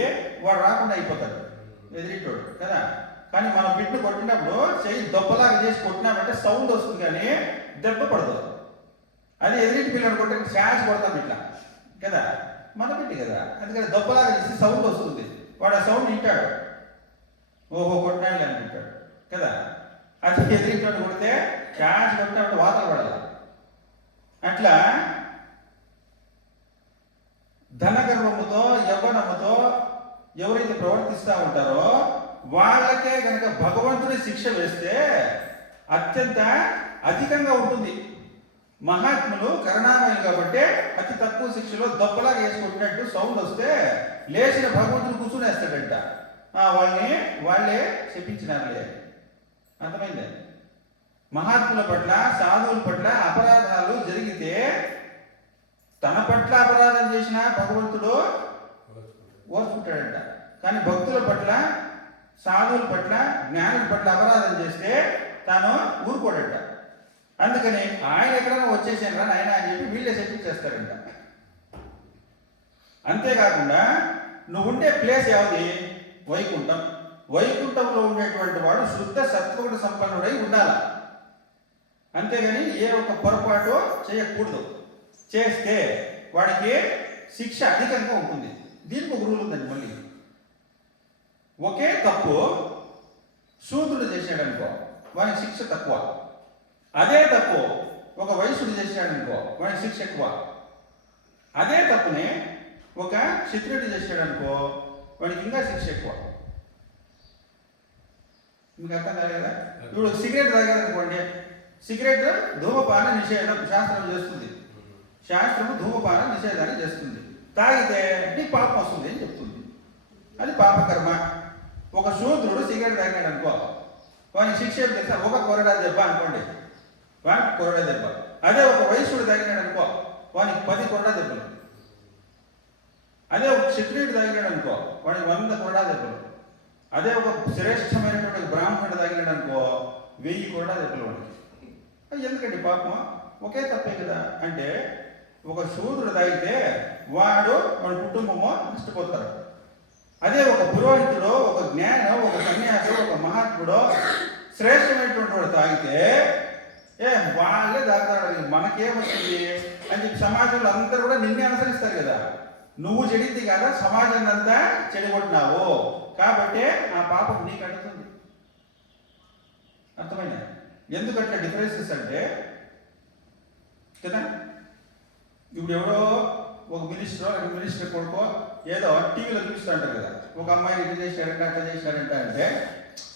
వాడు రాకుండా అయిపోతాడు ఎదిరింటోడు కదా. కానీ మనం బిడ్డ కొట్టినప్పుడు చెయ్యి దొప్పలాగా చేసి కొట్టినామంటే సౌండ్ వస్తుంది కానీ దెబ్బ పడదు. అది ఎదిరింటి పిల్లలు కొట్టే శాష్ కొడతాం ఇట్లా కదా, మన బిడ్డ కదా. అందుకని దొప్పలాగా చేసి సౌండ్ వస్తుంది, వాడు ఆ సౌండ్ వింటాడు, ఓహో కొట్టినాడులే అనుకుంటాడు కదా. అది ఎదిరింటి కొడితే శాష్ కొట్టినప్పుడు వాతలు పడాలి. అట్లా ధనగర్వముతో యవ్వనముతో ఎవరైతే ప్రవర్తిస్తూ ఉంటారో వాళ్ళకే కనుక భగవంతుని శిక్ష వేస్తే అత్యంత అధికంగా ఉంటుంది. మహాత్ములు కరుణామయులు కాబట్టి అతి తక్కువ శిక్షలో దొప్పలాగా వేసుకుంటున్నట్టు సౌండ్ వస్తే లేచిన భగవంతుని కూర్చునేస్తాడంట. వాళ్ళే శపించినారులే. అర్థమైంది? మహాత్ముల పట్ల సాధువుల పట్ల అపరాధాలు జరిగితే తన పట్ల అపరాధం చేసిన భగవంతుడు ఓర్చుకుంటాడంట. కానీ భక్తుల పట్ల, సాధువుల పట్ల, జ్ఞానుల పట్ల అపరాధం చేస్తే తాను ఊరుకోడట. అందుకని ఆయన ఎక్కడైనా వచ్చేసాను రా నాయన అని చెప్పి వీళ్ళే చెప్పించేస్తారంట. అంతేకాకుండా నువ్వు ఉండే ప్లేస్ ఏది? వైకుంఠం. వైకుంఠంలో ఉండేటువంటి వాడు శుద్ధ సత్వగుణ సంపన్నుడై ఉండాలి. అంతేగాని ఏ ఒక్క పొరపాటు చేయకూడదు. చేస్తే వాడికి శిక్ష అధికంగా ఉంటుంది. దీనికి ఒక రూల్ ఉందండి. మళ్ళీ ఒకే తప్పు శూద్రుడు చేశాడనుకో వానికి శిక్ష తక్కువ. అదే తప్పు ఒక వైశ్యుడు చేశాడనుకో వానికి శిక్ష ఎక్కువ. అదే తప్పుని ఒక క్షత్రియుడు చేశాడనుకో వానికి ఇంకా శిక్ష ఎక్కువ. మీకు అర్థం కాలేదా? ఇప్పుడు సిగరెట్ తాగారనుకోండి, సిగరెట్ ధూమపాన నిషేధం శాస్త్రం చేస్తుంది. శాస్త్రము ధూమపాన నిషేధాన్ని చేస్తుంది. తాగితే నీకు పాపం వస్తుంది అని చెప్తుంది. అది పాపకర్మ. ఒక శూద్రుడు సిగరెట్ తాగాడు అనుకో వానికి శిక్ష ఏం తెలుసా? ఒక కొరడా దెబ్బ అనుకోండి, వానికి కొరడా దెబ్బ. అదే ఒక వైశ్యుడు తాగినాడు అనుకో వానికి 10 కొరడా దెబ్బలు. అదే ఒక క్షత్రియుడు తాగినాడు అనుకో వాడికి 100 కొరడా దెబ్బలు. అదే ఒక శ్రేష్టమైనటువంటి బ్రాహ్మణుడు తాగినాడు అనుకో 1000 కొరడా దెబ్బలు వాడికి. అది ఎందుకండి పాపం? ఒకే తప్పే కదా. అంటే ఒక శూద్రుడు తాగితే వాడి కుటుంబము నష్టపోతారు. అదే ఒక పురోహితుడు, ఒక జ్ఞానం, ఒక సన్యాసి, ఒక మహాత్ముడు శ్రేష్టమైనటువంటి వాడు తాగితే వాళ్ళే తాగుతాడు, మనకేమొస్తుంది అని చెప్పి సమాజంలో అందరూ కూడా నిన్నే అనుసరిస్తారు కదా. నువ్వు చెడింది కదా, సమాజాన్ని అంతా చెడగొట్టినావు కాబట్టి ఆ పాపం నీకు అంటుతుంది. అర్థమైనా? ఎందుకంటే డిఫరెన్సెస్ అంటే కదా, ఇప్పుడు ఎవరో ఒక మినిస్టర్ కొడుకో ఏదో టీవీలో చూపిస్తూ ఉంటారు కదా, ఒక అమ్మాయిని ఇట్లా చేశారంట అట్లా చేశారంట అంటే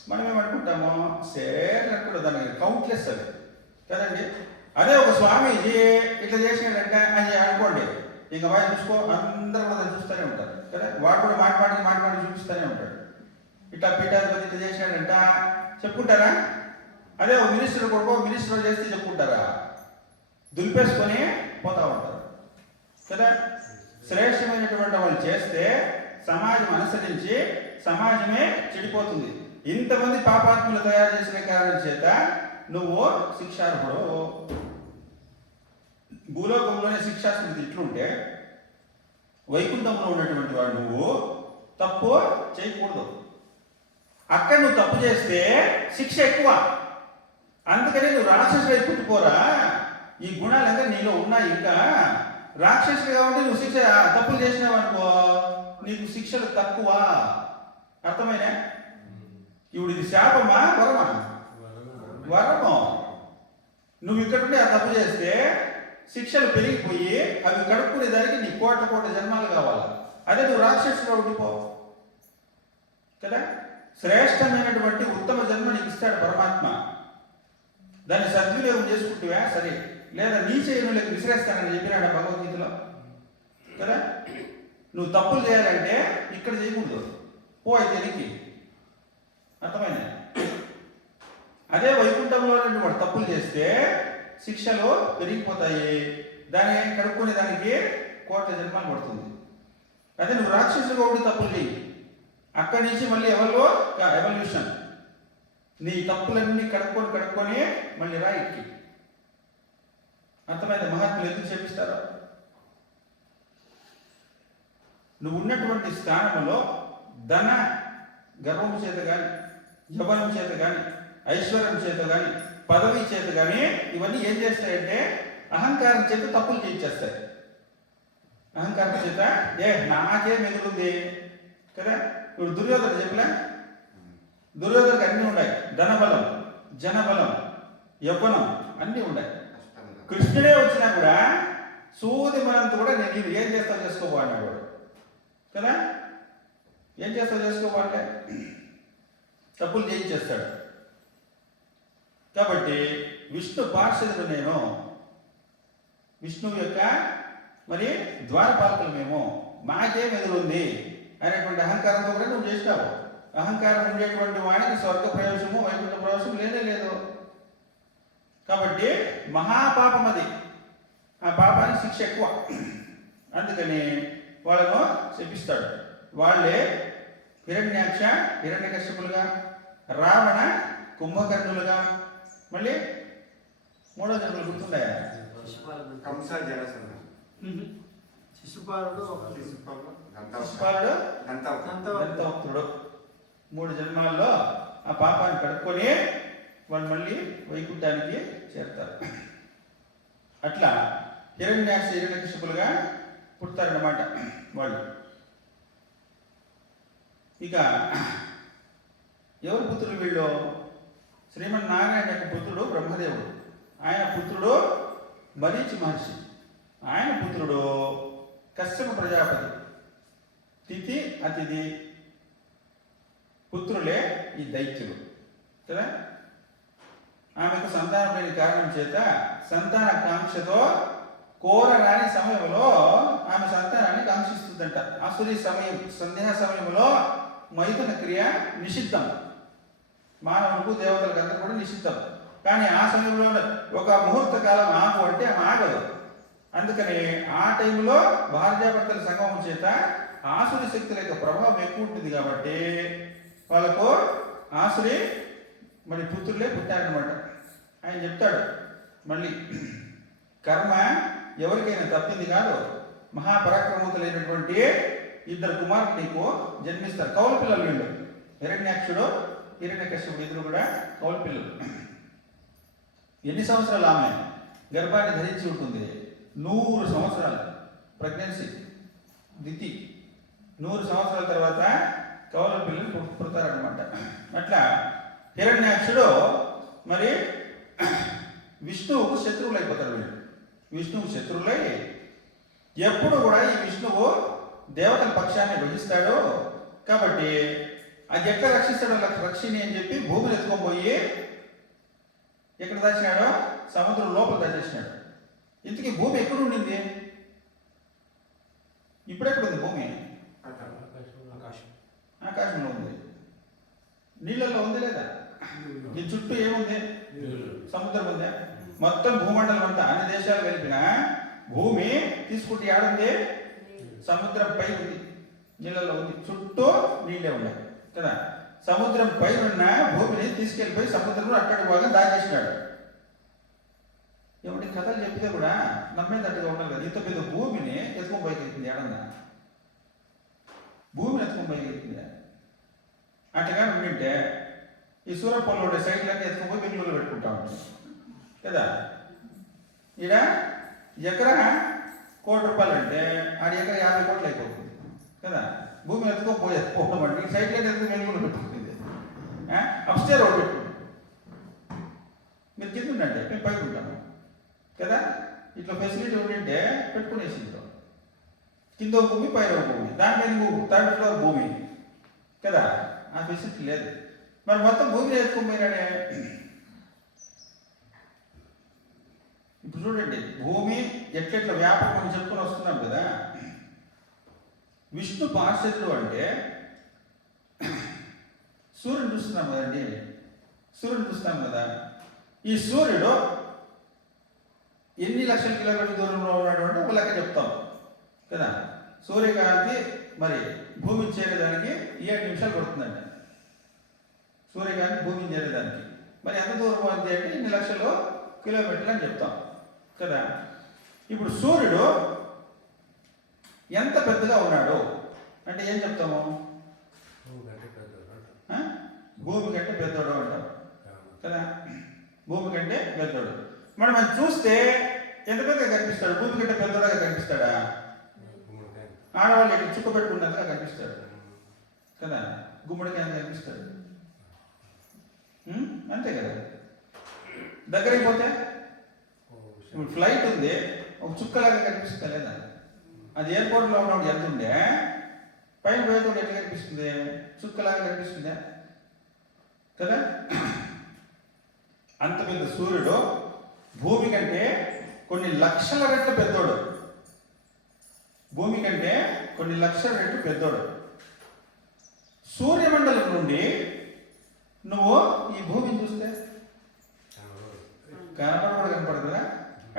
మనం ఏమనుకుంటాము? సేర్ అనుకుంటాం, దానికి కౌంట్లెస్ అది కదండి. అదే ఒక స్వామీజీ ఇట్లా చేసినాడంటే అని అనుకోండి, ఇంకా వాడు చూసుకో అందరూ కూడా దాన్ని చూస్తూనే ఉంటారు కదా. వాడు కూడా మాటి చూపిస్తూనే ఉంటాడు. ఇట్లా పీఠాధిపతి ఇట్లా చేసినాడంట చెప్పుకుంటారా? అదే ఒక మినిస్టర్ కొడుకో మినిస్టర్ చేస్తే చెప్పుకుంటారా? దులిపేసుకొని పోతా ఉంటారు కదా. శ్రేష్టమైనటువంటి వాళ్ళు చేస్తే సమాజం అనుసరించి సమాజమే చెడిపోతుంది. ఇంతమంది పాపాత్ములు తయారు చేసిన కారణం చేత నువ్వు శిక్షార్హుడు. భూలోకంలోనే శిక్షాస్మృతి ఇట్లుంటే వైకుంఠంలో ఉన్నటువంటి వాడు నువ్వు తప్పు చేయకూడదు. అక్కడ నువ్వు తప్పు చేస్తే శిక్ష ఎక్కువ. అందుకని నువ్వు రాక్షసుడు పుట్టిపోరా. ఈ గుణాలంతా నీలో ఉన్నాయి. ఇంకా రాక్షసుడు కాబట్టి నువ్వు శిక్ష తప్పులు చేసినావు అనుకో నీకు శిక్షలు తక్కువ. అర్థమైనా? ఇప్పుడు ఇది శాపమా వరమా? వరము. నువ్వు ఇక్కడ నుండి ఆ తప్పు చేస్తే శిక్షలు పెరిగిపోయి అవి కడుక్కునే దానికి నీ కోట్ల జన్మాలు కావాలి. అదే నువ్వు రాక్షసుడు ఉండిపో కదా. శ్రేష్టమైనటువంటి ఉత్తమ జన్మ నీకు ఇస్తాడు పరమాత్మ. దాన్ని సద్వినియోగం చేసుకుంటువా సరే, లేదా నీ చేయనులకు విసిరేస్తానని చెప్పినాడు భగవద్గీతలో కదా. నువ్వు తప్పులు చేయాలంటే ఇక్కడ చేయకూడదు, పో అయితే నీకు. అర్థమైనా? అదే వైకుంఠంలో వాడు తప్పులు చేస్తే శిక్షలు పెరిగిపోతాయి. దాన్ని కడుక్కునే దానికి కోట్ల జన్మాలు పడుతుంది. అదే నువ్వు రాక్షసుగా ఉండి తప్పులు చేయి, అక్కడి నుంచి మళ్ళీ ఎవల్యూషన్. నీ తప్పులన్నీ కడుక్కొని మళ్ళీ రా ఇక్కి. అర్థమైంది? మహాత్ములు ఎందుకు చెప్పిస్తారో. నువ్వు ఉన్నటువంటి స్థానంలో ధన గర్వం చేత కానీ, యవనం చేత కానీ, ఐశ్వర్యం చేత కానీ, పదవి చేత కానీ ఇవన్నీ ఏం చేస్తాయంటే అహంకారం చేత తప్పులు చేయించేస్తాయి. అహంకారం చేత నాకే మిగులుంది కదా. ఇప్పుడు దుర్యోధన చెప్పలే, దుర్యోధనకు అన్నీ ఉన్నాయి. ధనబలం, జనబలం, యవ్వనం అన్నీ ఉన్నాయి. కృష్ణుడే వచ్చినా కూడా సూది మనంతా కూడా నేను ఏం చేస్తావు చేసుకోబోన్నాడు కదా. ఏం చేస్తావు చేసుకోబోలే, తప్పులు చేయించేస్తాడు. కాబట్టి విష్ణు పార్షదుడు నేను, విష్ణువు యొక్క మరి ద్వారపాలకులు మేము, మాకేం ఎదురుంది అనేటువంటి అహంకారంతో కూడా నువ్వు చేస్తావు. అహంకారం ఉండేటువంటి వాడికి స్వర్గ ప్రవేశము వైకుంఠ ప్రవేశం లేనే లేదు. కాబట్టి మహాపాపం అది. ఆ పాపానికి శిక్ష ఎక్కువ. అందుకని వాళ్ళను శపిస్తాడు. వాళ్ళే హిరణ్యాక్ష హిరణ్యకశ్యపులుగా, రావణ కుంభకర్ణులుగా, మళ్ళీ మూడో జన్మలు గుర్తున్నాయా? కంస జరాసంధ శిశుపాలుడు ఒక శిశుపాలుడు దంతవక్తుడు. 3 జన్మాల్లో ఆ పాపాన్ని కడుక్కొని వాళ్ళు మళ్ళీ వైకుంఠానికి చేరుతారు. అట్లా హిరణ్యాక్ష హిరణ్యకశ్యపులుగా పుడతారన్నమాట వాళ్ళు. ఇక ఎవరు పుత్రులు వీళ్ళు? శ్రీమన్నారాయణ యొక్క పుత్రుడు బ్రహ్మదేవుడు, ఆయన పుత్రుడు మరీచి మహర్షి, ఆయన పుత్రుడు కశ్యప ప్రజాపతి. తిథి అతిథి పుత్రులే ఈ దైత్యులు కదా. ఆమెకు సంతానం లేని కారణం చేత సంతాన కాంక్షతో కోరరాని సమయంలో ఆమె సంతానాన్ని కాంక్షిస్తుందంట. ఆసురి సమయం సంధ్యా సమయంలో మైథున క్రియ నిషిద్ధం, మానవులకు దేవతలకు అంతా కూడా నిషిద్ధం. కానీ ఆ సమయంలో ఒక ముహూర్త కాలం ఆగు అంటే ఆమె ఆగదు. అందుకని ఆ టైంలో భార్యాభర్తల సంగమం చేత ఆసురి శక్తుల యొక్క ప్రభావం ఎక్కువ ఉంటుంది కాబట్టి వాళ్ళకు ఆసురి మరి పుత్రులే పుట్టారనమాట. ఆయన చెప్తాడు మళ్ళీ, కర్మ ఎవరికైనా తప్పింది కాదు, మహాపరాక్రమవంతులైనటువంటి 2 కుమారులు నీకు జన్మిస్తారు. కౌలు పిల్లలు వీళ్ళు, హిరణ్యాక్షుడు హిరణ్యకశ్యపుడు, ఇద్దరు కూడా కౌలు పిల్లలు. ఎన్ని సంవత్సరాలు ఆమె గర్భాన్ని ధరించి ఉంటుంది? 100 సంవత్సరాలు ప్రెగ్నెన్సీ దితి. 100 సంవత్సరాల తర్వాత కౌలు పిల్లలు పుడతారనమాట. అట్లా హిరణ్యాక్షుడు మరి విష్ణువుకు శత్రువులు అయిపోతారు వీళ్ళు. విష్ణువు శత్రువులై ఎప్పుడు కూడా ఈ విష్ణువు దేవతల పక్షాన్ని వహిస్తాడు కాబట్టి అది ఎట్లా రక్షిస్తాడో రక్షిణి అని చెప్పి భూమిని ఎత్తుకొని ఎక్కడ దాచినాడో సముద్రం లోపల దాచేసినాడు. ఇంతకీ భూమి ఎక్కడ ఉండింది? ఇప్పుడెక్కడుంది భూమి? ఆకాశంలో ఉంది. నీళ్ళల్లో ఉంది లేదా? ఈ చుట్టూ ఏముంది? సముద్రం ఉందా? మొత్తం భూమండలం అంతా అన్ని దేశాలు కలిపిన భూమి తీసుకుంటే ఆడుంది సముద్రం పై ఉంది, నీళ్ళలో ఉంది, చుట్టూ నీళ్ళే ఉన్నాయి కదా. సముద్రం పైన ఉన్న భూమిని తీసుకెళ్ళిపోయి సముద్రంలో అక్కడికి బాగా దాచేసినాడు. ఏమంటే కథలు చెప్తే కూడా నమ్మేటట్టుగా ఉండాలి కదా. ఇంత పెద్ద భూమిని ఎత్తుకొని పైకి వెళ్తుంది ఏడన్నా, భూమిని ఎత్తుకొని పైకి వెళ్తుంది. అట్టగా ఉండింటే ఈ సూరపల్లి ఉండే సైట్లన్నీ ఎత్తుకొని బెంగళూరులో పెట్టుకుంటా ఉంటుంది కదా. ఈడ ఎకరా ₹1,00,00,000 అంటే ఆడ ఎకరా 50 కోట్లు అయిపోతుంది కదా. భూమి ఎత్తుకొని పోవడం అంటే ఈ సైట్లన్నీ ఎత్తుకొని బెంగళూరులో పెట్టుకుంటుంది. అప్స్టేర్ ఒకటి పెట్టుకుంటుంది. మీరు కింద ఉండండి, మేము పైకి ఉంటాము కదా. ఇట్లా ఫెసిలిటీ ఉండింటే పెట్టుకునేసి కింద భూమి పైన భూమి, దాని మీద 3rd ఫ్లోర్ భూమి కదా. ఆ ఫెసిలిటీ లేదు. మరి మొత్తం భూమిని ఎత్తుకొని పోయినాడే. ఇప్పుడు చూడండి భూమి ఎట్లెట్లా వ్యాపకం అని చెప్పుకొని వస్తున్నాం కదా. విష్ణు పార్షదుడు అంటే సూర్యుడు చూస్తున్నాం కదండి, సూర్యుడు చూస్తాం కదా. ఈ సూర్యుడు ఎన్ని లక్షల కిలోమీటర్ల దూరంలో ఉన్నాడు అంటే ఒక లెక్క చెప్తాం కదా. సూర్యకాంతి మరి భూమిని చేరేదానికి 7 నిమిషాలు పడుతుందండి. సూర్యకాంతి భూమిని చేరేదానికి మరి ఎంత దూరం ఉంది అంటే ఇన్ని లక్షల కిలోమీటర్లు అని చెప్తాం కదా. ఇప్పుడు సూర్యుడు ఎంత పెద్దగా ఉన్నాడు అంటే ఏం చెప్తాము? భూమి కంటే పెద్దోడు అంటాం కదా. భూమి కంటే పెద్దోడు. మనం అది చూస్తే ఎంత పెద్దగా కనిపిస్తాడు? భూమి కంటే పెద్దోడుగా కనిపిస్తాడా? ఆడవాళ్ళు ఇక్కడ చుక్క పెట్టుకున్నట్టుగా కనిపిస్తాడు కదా. గుమ్మడికి ఎంత కనిపిస్తాడు? అంతే కదా. దగ్గరైపోతే ఇప్పుడు ఫ్లైట్ ఉంది, ఒక చుక్కలాగా కనిపిస్తుందా లేదా? అది ఎయిర్పోర్ట్లో ఉన్నప్పుడు ఎంత ఉండే, పైన పోయేటప్పుడు ఎట్లా కనిపిస్తుంది? చుక్కలాగా కనిపిస్తుందా కదా. అంత పెద్ద సూర్యుడు భూమి కంటే కొన్ని లక్షల రెట్లు పెద్దోడు. భూమి కంటే కొన్ని లక్షల రెట్లు పెద్దోడు. సూర్యమండలం నుండి నువ్వు ఈ భూమిని చూస్తే కనపడదు కదా.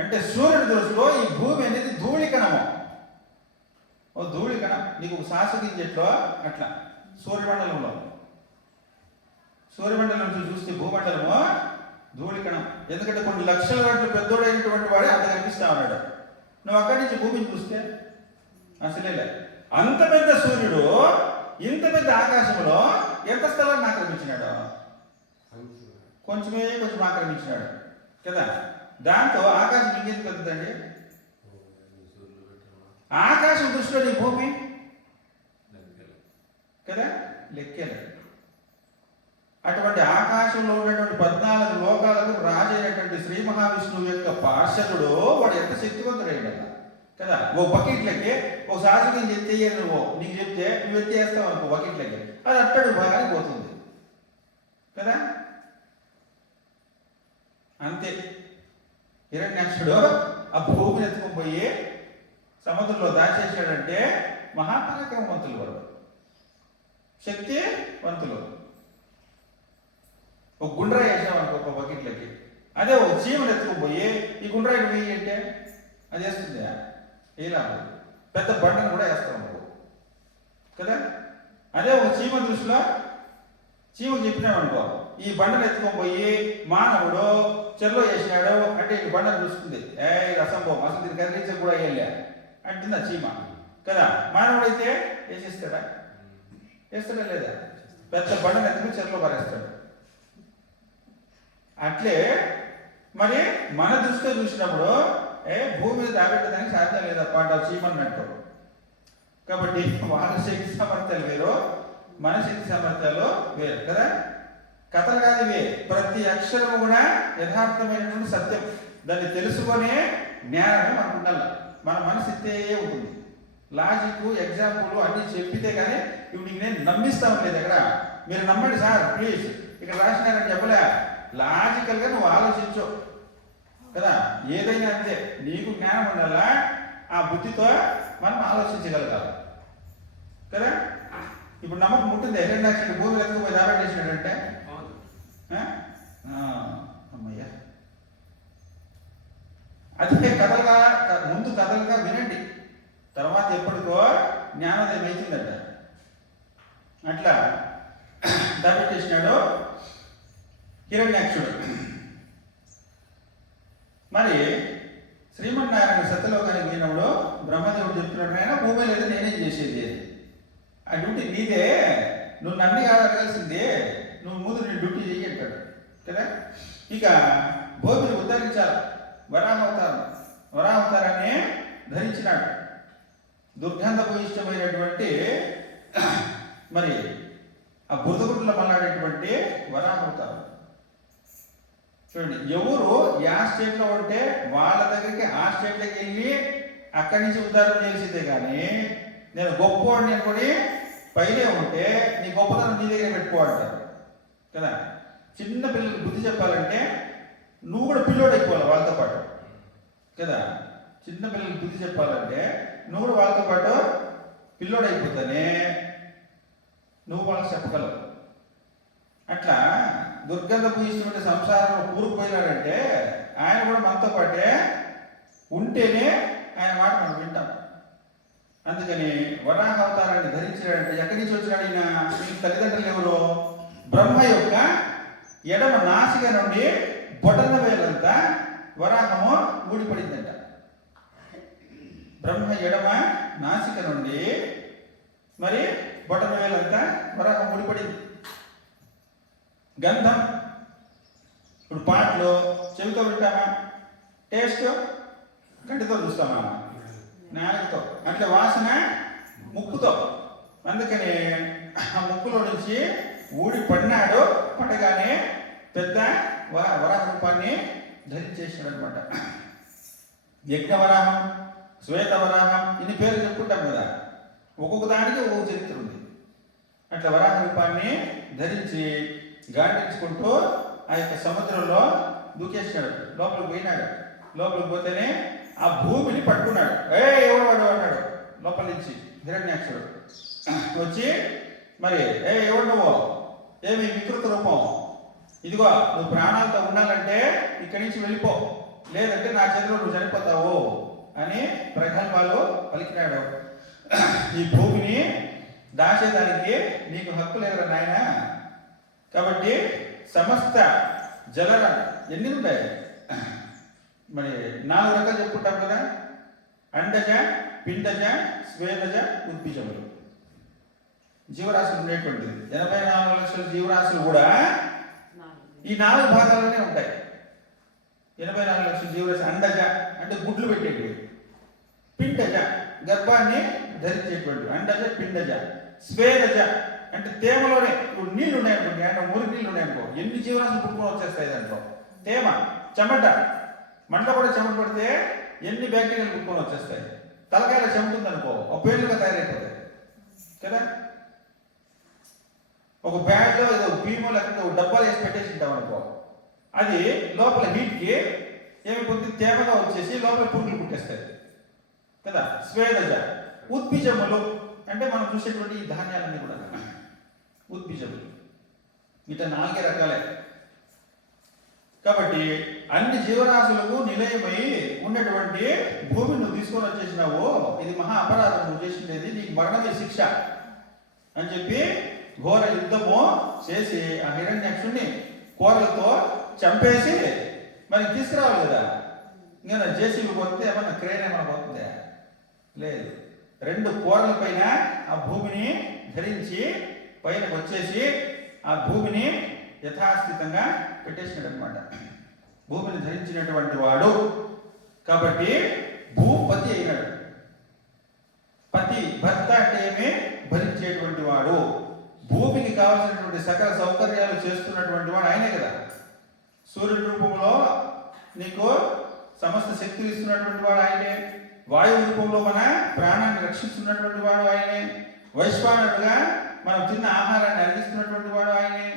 అంటే సూర్యుడి దృష్టిలో ఈ భూమి అనేది ధూళికణము. ఓ ధూళి కణం, నీకు ఒక శాశ్వతం చెట్లో అట్లా సూర్యమండలంలో నుంచి చూస్తే భూమండలము ధూళి కణం. ఎందుకంటే కొన్ని లక్షల గంటలు పెద్దోడైనటువంటి వాడే అంత కనిపిస్తా ఉన్నాడు. నువ్వు అక్కడి నుంచి భూమిని చూస్తే అసలే అంత పెద్ద సూర్యుడు ఇంత పెద్ద ఆకాశంలో ఎంత స్థలాన్ని ఆక్రమించినాడు? కొంచెం ఆక్రమించినాడు కదా. దాంతో ఆకాశం ఇంకెందుకు పెద్దదండి? ఆకాశం దృష్టిలో నీ భూమి కదా లెక్కేలేదు. అటువంటి ఆకాశంలో ఉన్నటువంటి 14 లోకాలకు రాజైనటువంటి శ్రీ మహావిష్ణువు యొక్క పార్షదుడు వాడు ఎంత శక్తివంతుడైన కదా. ఓ బకెట్లకి ఒక శాసనం చెప్తే నువ్వు నీకు చెప్తే నువ్వు ఎత్తేస్తావు అనుకో బకెట్లకి, అది అట్టడు బాగానే పోతుంది కదా. అంతే హిరణ్యాక్షుడు ఆ భూమిని ఎత్తుకుపోయి సముద్రంలో దాచేసాడంటే మహాపరాక్రమవంతులు వాడు, శక్తివంతులు. ఒక గుండ్రాయి వేసాం అనుకో ఒక బకెట్లకి, అదే ఒక చీమను ఎత్తుకుపోయి ఈ గుండ్రాయిని వేయి అంటే అది వేస్తుంది ఇలా. పెద్ద బండను కూడా వేస్తాం నువ్వు కదా. అదే ఒక చీమ దృష్టిలో చీమకు చెప్పినామనుకో ఈ బండను ఎత్తుకొని మానవుడు చెరలో వేసినాడు అంటే ఈ బండను చూస్తుంది, ఇది అసంభవం, అసలు దీన్ని కదిలించే కూడా వేయలే అంటుంది ఆ చీమ కదా. మానవుడు అయితే వేసేస్తాడా? వేస్తాడా లేదా? పెద్ద బండను ఎత్తుకుని చెరలో పారేస్తాడు. అట్లే మరి మన దృష్టిలో చూసినప్పుడు భూమి మీద దాబెట్టడానికి సాధ్యం లేదప్ప అంటారు చీమన్నట్టు. కాబట్టి వాళ్ళ శక్తి సామర్థ్యాలు వేరు, మన శక్తి సామర్థ్యాలు వేరు కదా. కథలు కాదు ఇవి, ప్రతి అక్షరము కూడా యథార్థమైనటువంటి సత్యం. దాన్ని తెలుసుకునే జ్ఞానమే మనకు ఉండాలి. మన మనసు ఇస్తే ఉంటుంది. లాజిక్ ఎగ్జాంపుల్ అన్ని చెప్పితే కానీ ఇప్పుడు నేను నమ్మిస్తా ఉండలేదు. ఎక్కడ మీరు నమ్మండి సార్ ప్లీజ్, ఇక్కడ రాసినారని చెప్పలే. లాజికల్గా నువ్వు ఆలోచించు కదా. ఏదైనా అంతే, నీకు జ్ఞానం ఉండాలా, ఆ బుద్ధితో మనం ఆలోచించగలగాలి కదా. ఇప్పుడు నమ్మకం ఉంటుంది. హిరణ్యాక్షుడు భూమి ఎత్తుకుపోయి దాబెట్టేసినాడంటే అమ్మయ్యా, అదే కథలుగా ముందు కథలుగా వినండి, తర్వాత ఎప్పటికో జ్ఞానోదయం అవుతుందట. అట్లా దాబెట్టేసినాడు హిరణ్యాక్షుడు. మరి శ్రీమన్నారాయణ సత్యలోకానికి పోయినప్పుడు బ్రహ్మదేవుడు చెప్తున్నాడు, ఆయన భూమి లేదు నేనేం చేసేది, ఆ డ్యూటీ నీదే, నువ్వు నన్ను కాదాల్సిందే, నువ్వు ముందు నీ డ్యూటీ చెయ్యి అంటాడు కదా. ఇక భూమిని ఉద్ధరించాలి, వరాహవతారాన్ని ధరించినాడు. దుర్గంధభూయిష్టమైనటువంటి మరి ఆ బురదగుడ్ల మళ్ళాడేటువంటి వరాహవతారం. చూడండి, ఎవరు యా స్టేట్లో ఉంటే వాళ్ళ దగ్గరికి ఆ స్టేట్లోకి వెళ్ళి అక్కడి నుంచి ఉద్ధారం చేసిందే కానీ నేను గొప్పవాడిని అనుకుని పైనే ఉంటే నీ గొప్పతనం నీ దగ్గర పెట్టుకోవాలంటారు కదా. చిన్న పిల్లలకు బుద్ధి చెప్పాలంటే నువ్వు కూడా పిల్లోడు అయిపోవాలి వాళ్ళతో పాటు కదా. చిన్న పిల్లలకు బుద్ధి చెప్పాలంటే నువ్వు కూడా వాళ్ళతో పాటు పిల్లోడు అయిపోతానే నువ్వు వాళ్ళకి చెప్పగలవు. అట్లా దుర్గంధభూయిష్టమైన సంసారంలో కూరుకుపోయినాడంటే ఆయన కూడా మనతో పాటే ఉంటేనే ఆయన మాట మనం వింటాం. అందుకని వరాహ అవతారాన్ని ధరించాడంటే ఎక్కడి నుంచి వచ్చినాడు ఈయన? ఈ తల్లిదండ్రులు ఎవరు? బ్రహ్మ యొక్క ఎడమ నాసిక నుండి బొటన వేలంతా వరాహము ఊడిపడిందంట. బ్రహ్మ ఎడమ నాసిక నుండి మరి బొటన వేలంతా వరాహం ఊడిపడింది. గంధం ఇప్పుడు పాటలు చెవితో వింటామా? టేస్ట్ కంటితో చూస్తామా? నాలుగుతో. అట్లా వాసన ముక్కుతో. అందుకని ఆ ముక్కులో నుంచి ఊడి పడినాడు. పడగానే పెద్ద వరాహ రూపాన్ని ధరించేసాడు అనమాట. యజ్ఞవరాహం, శ్వేతవరాహం, ఇన్ని పేర్లు చెప్పుకుంటాం కదా. ఒక్కొక్క దానికి ఒక్కొక్క చరిత్ర ఉంది. అట్లా వరాహ రూపాన్ని ధరించి గాండించుకుంటూ ఆ యొక్క సముద్రంలో దూకేసినాడు. లోపలికి పోయినాడు. లోపలికి పోతేనే ఆ భూమిని పట్టుకున్నాడు. ఎవడు వాడు అన్నాడు లోపల నుంచి హిరణ్యాక్షుడు వచ్చి, మరి ఎవడు నువ్వు, ఏమి వికృత రూపం, ఇదిగో నువ్వు ప్రాణాలతో ఉండాలంటే ఇక్కడి నుంచి వెళ్ళిపో, లేదంటే నా చేతిలో నువ్వు చనిపోతావు అని ప్రగల్భాలు పలికినాడు. ఈ భూమిని దాచేదానికి నీకు హక్కు లేదురా నాయన. కాబట్టి సమస్త జల ఎన్ని ఉంటాయి మరి 4 రకాలు చెప్పుకుంటాం కదా, అండజ, పిండజ, స్వేదజ, ఉద్భిజములు జీవరాశులు ఉండేటువంటిది. 84 లక్షల జీవరాశులు కూడా ఈ 4 భాగాల్లోనే ఉంటాయి. 84 లక్షల జీవరాశి. అండజ అంటే గుడ్లు పెట్టేటివి, పిండజ గర్భాన్ని ధరించేటువంటి, అండజ పిండజ. స్వేదజ అంటే తేమలోనే, ఇప్పుడు నీళ్లు ఉన్నాయనుకోండి, అంటే మురికి నీళ్ళు ఉన్నాయనుకో, ఎన్ని జీవరాశులు పుట్టుకొని వచ్చేస్తాయి దాంట్లో. తేమ, చెమట, మంట కూడా చెమట పడితే ఎన్ని బ్యాక్టీరియాలు పుట్టుకొని వచ్చేస్తాయి. తలకాయలో చెమట ఉందనుకో, ఒక పేర్లుగా తయారైపోతాయి కదా. ఒక బ్యాగ్లో ఏదో భీమో లేకపోతే ఒక డబ్బాలు వేసి పెట్టేసి ఉంటాం అనుకో, అది లోపల హీట్కి ఏమైపోతుంది, తేమగా వచ్చేసి లోపల పురుగులు పుట్టేస్తాయి కదా. స్వేదజ. ఉద్భిజములు అంటే మనం చూసేటువంటి ఈ ధాన్యాలన్నీ కూడా ఉద్భిజములు. ఇట్లా 4 రకాలే. కాబట్టి అన్ని జీవరాశులకు నిలయమై ఉన్నటువంటి భూమిని నువ్వు తీసుకొని వచ్చేసినావు, ఇది మహా అపరాధం నువ్వు చేసినది, నీకు మరణమే శిక్ష అని చెప్పి ఘోర యుద్ధము చేసి ఆ హిరణ్యాక్షుణ్ణి కోరలతో చంపేసి మరి తీసుకురావాలి కదా. ఇంకా జేసీబీ పోతే ఏమన్నా క్రేన్ ఏమన్నా పోతుందా? లేదు. 2 కోరల పైన ఆ భూమిని ధరించి పైనకు వచ్చేసి ఆ భూమిని యథాస్థితంగా పెట్టేసినాడు అనమాట. భూమిని ధరించినటువంటి వాడు కాబట్టి భూపతి అయినాడు. పతి, భర్త అంటే ఏమి, భరించేటువంటి వాడు. భూమికి కావాల్సినటువంటి సకల సౌకర్యాలు చేస్తున్నటువంటి వాడు ఆయనే కదా. సూర్యుడి రూపంలో నీకు సమస్త శక్తులు ఇస్తున్నటువంటి వాడు ఆయనే. వాయువు రూపంలో మన ప్రాణాన్ని రక్షిస్తున్నటువంటి వాడు ఆయనే. వైశ్వానుడుగా మనం తిన్న ఆహారాన్ని అందిస్తున్నటువంటి వాడు ఆయనే.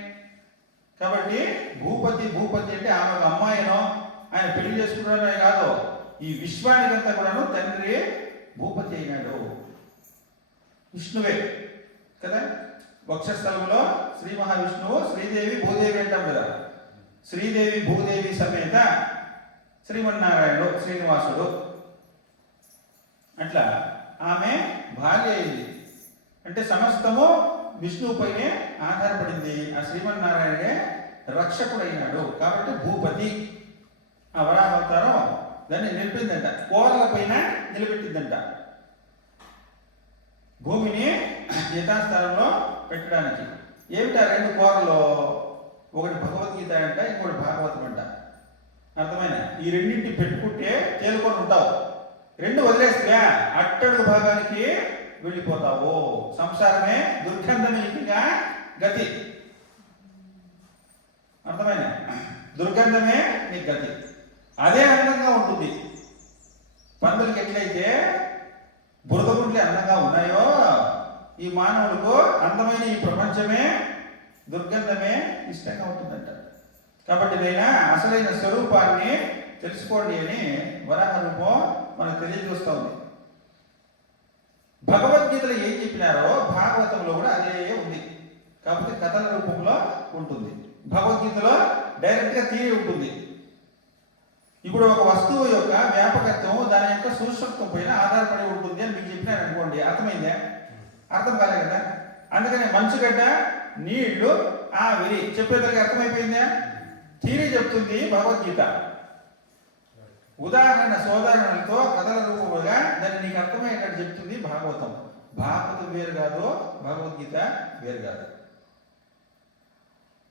కాబట్టి భూపతి, భూపతి అంటే ఆమె ఒక అమ్మాయినో ఆయన పెళ్లి చేసుకున్నాడో కాదు, ఈ విశ్వానికంతా కూడాను తండ్రి భూపతి అయినాడు. విష్ణువే కదా. వక్షస్థలంలో శ్రీ మహావిష్ణువు, శ్రీదేవి భూదేవి అంటాం కదా. శ్రీదేవి భూదేవి సమేత శ్రీమన్నారాయణుడు శ్రీనివాసుడు. అట్లా ఆమె భార్య అయింది అంటే సమస్తము విష్ణువుపైనే ఆధారపడింది. ఆ శ్రీమన్నారాయణే రక్షకుడైనాడు కాబట్టి భూపతి. ఆ వరాహవతారం దాన్ని నిలిపిందంట, కోరల పైన నిలబెట్టిందంట. భూమిని యథాస్థానంలో పెట్టడానికి. ఏమిటా 2 కోరలు? ఒకటి భగవద్గీత అంట, ఇంకోటి భాగవతం అంట. అర్థమైన ఈ రెండింటి పెట్టుకుంటే తేలుకొని ఉంటావు. 2 వదిలేస్తే అట్టడుగు భాగానికి వెళ్ళిపోతావు. సంసారమే దుర్గంధమీగా గతి. అర్థమైన దుర్గంధమే నీ గతి. అదే అందంగా ఉంటుంది. పందులకి ఎట్లయితే బురద గుంట్లే అందంగా ఉన్నాయో, ఈ మానవులకు అందమైన ఈ ప్రపంచమే దుర్గంధమే ఇష్టంగా ఉంటుందంట. కాబట్టి నేను అసలైన స్వరూపాన్ని తెలుసుకోండి అని వరాహ రూపం మనకు తెలియజేస్తూ ఉంది. భగవద్గీతలో ఏం చెప్పినారో భాగవతంలో కూడా అదే ఉంది. కాకపోతే కథల రూపంలో ఉంటుంది. భగవద్గీతలో డైరెక్ట్గా థియరీ ఉంటుంది. ఇప్పుడు ఒక వస్తువు యొక్క వ్యాపకత్వం దాని యొక్క సూక్ష్మత్వం పైన ఆధారపడి ఉంటుంది అని మీకు చెప్పినారు అనుకోండి, అర్థమైందా? అర్థం కాలే కదా. అందుకని మంచుగడ్డ, నీళ్లు, ఆవిరి చెప్పేదానికి అర్థమైపోయిందా? థియరీ చెప్తుంది భగవద్గీత. ఉదాహరణ సోదాహరణలతో కథల రూపముగా దాన్ని నీకు అర్థమయ్యేటట్టు చెప్తుంది భాగవతం. భాగవతం వేరు కాదు, భగవద్గీత వేరు కాదు.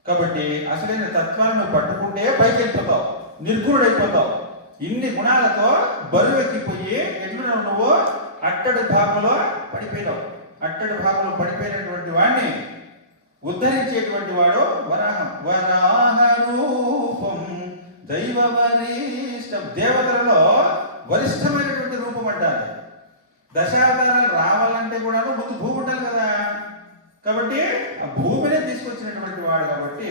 కాబట్టి అసలైన తత్వాలను పట్టుకుంటే పైకి వెళ్ళిపోతావు, నిర్గుణుడైపోతావు. ఇన్ని గుణాలతో బరువెక్కిపోయి ఎట్లున్నావు నువ్వు? అట్టడి భాగంలో పడిపోయినావు. అట్టడి భాగంలో పడిపోయినటువంటి వాడిని ఉద్ధరించేటువంటి వాడు వరాహం. వరాహ రూపం దైవ వరిష్టం. దేవతలలో వరిష్టమైనటువంటి రూపం అంటారు. దశావతారాలు రావాలంటే కూడా ముందు భూమి ఉండాలి కదా. కాబట్టి ఆ భూమినే తీసుకొచ్చినటువంటి వాడు కాబట్టి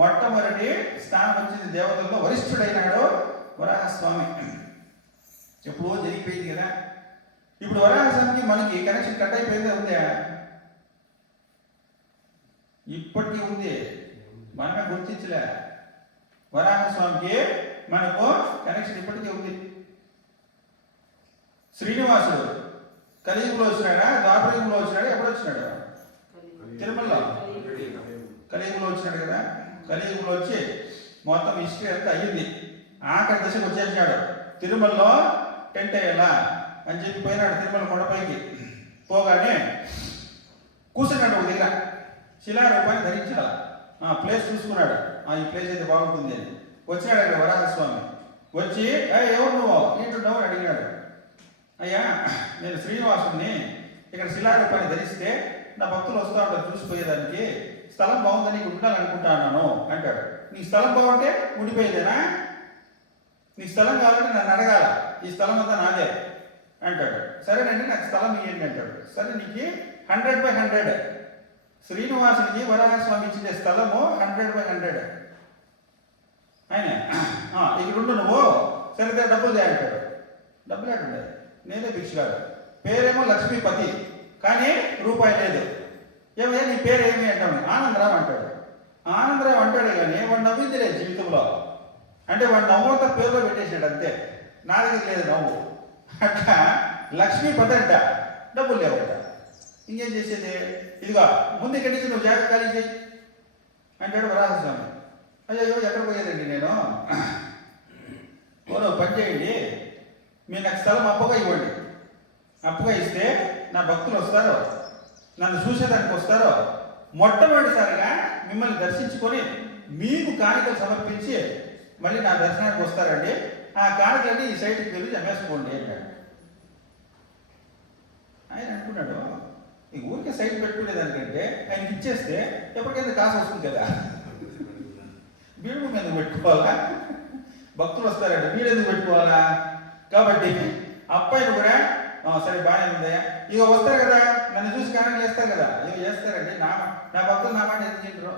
మొట్టమొదటి స్థానం వచ్చింది దేవతల్లో. వరిష్ఠుడైనాడు వరాహస్వామి. ఎప్పుడో జరిగిపోయింది కదా. ఇప్పుడు వరాహస్వామికి మనకి కనెక్షన్ కట్ అయిపోయిందే ఉందా? ఇప్పటికీ ఉంది, మనమే గుర్తించలే. వరాహస్వామికి మనకు కనెక్షన్ ఇప్పటికీ ఉంది. శ్రీనివాసుడు కలియుగంలో వచ్చినాడా, ద్వాపరయుగంలో వచ్చినాడా, ఎప్పుడు వచ్చినాడు? తిరుమలలో కలియుగంలో వచ్చినాడు కదా. కలియుగంలో వచ్చి మొత్తం హిస్టరీ అంతా అయ్యింది. ఆఖరి దశకు వచ్చేసినాడు. తిరుమలలో టెంట్ వేయాలా అని చెప్పి పోయినాడు తిరుమల కొండపైకి. పోగానే కూర్చున్నాడు ఒక దగ్గర, శిలారూపాన్ని ధరించాలి. ప్లేస్ చూసుకున్నాడు, ఈ ప్లేస్ అయితే బాగుంటుంది అని. వచ్చినాడు అక్కడ వరాహస్వామి. వచ్చి ఎవరు నువ్వు ఏంటున్నావు అని అడిగినాడు. అయ్యా నేను శ్రీనివాసుని, ఇక్కడ శిలారూపాన్ని ధరిస్తే నా భక్తులు వస్తూ ఉంటారు చూసిపోయేదానికి, స్థలం బాగుందని ఇక్కడ ఉండాలనుకుంటున్నాను అంటాడు. నీ స్థలం బాగుంటే ఉండిపోయేదేనా? నీ స్థలం కావాలంటే నన్ను అడగాల, ఈ స్థలం అంతా నాదే అంటాడు. సరేనండి నాకు స్థలం ఇవ్వండి అంటాడు. సరే నీకు 100/100 శ్రీనివాసునికి వరాహస్వామి ఇచ్చిన స్థలము 100/100 ఆయన. ఇక్కడ ఉండు నువ్వు, సరే డబ్బులు దే అంటాడు. డబ్బులు అంటుండే, నేనే భిక్షగాడు, పేరేమో లక్ష్మీపతి కానీ రూపాయి లేదు. ఏమయ్యా నీ పేరు ఏమి అంటాడు? ఆనందరావు అంటాడు. ఆనందరావు అంటాడే కానీ వాడు నవ్వింది లేదు జీవితంలో. అంటే వాడు నవ్వుతా పేరులో పెట్టేసాడు అంతే, నా దగ్గర లేదు నవ్వు. అట్లా లక్ష్మీపతి అంట, డబ్బులు లేవట. ఇంకేం చేసేది? ఇదిగో ముందు ఇక్కడి నుంచి నువ్వు జాగ్రత్త ఖాళీ చేయి అంటాడు వరాహస్వామి. అయ్యో ఎక్కడ పోయేదండి నేను? ఓ పని చేయండి, మీరు నాకు స్థలం అప్పుగా ఇవ్వండి. అప్పుగా ఇస్తే నా భక్తులు వస్తారు, నన్ను చూసేదానికి వస్తారు. మొట్టమొదటిసారిగా మిమ్మల్ని దర్శించుకొని మీకు కానుకలు సమర్పించి మళ్ళీ నా దర్శనానికి వస్తారండి. ఆ కానుకలన్నీ ఈ సైట్కి వెళ్ళి అమ్మేసుకోండి అంటాడు. ఆయన అనుకున్నాడు, ఈ ఊరికే సైట్ పెట్టుకునేదానికంటే ఆయనకి ఇచ్చేస్తే ఎప్పటికైనా కాసు వస్తుంది కదా, వీడు మీద పెట్టుకోవాలా, భక్తులు వస్తారండి వీడు ఎందుకు పెట్టుకోవాలా? కాబట్టి అబ్బాయిని కూడా సరే బాగానే ఉంది, ఇక వస్తారు కదా నన్ను చూసి కారణం చేస్తారు కదా, ఇక చేస్తారండి, నా భక్తులు నా మాట ఎందుకు తింటారు,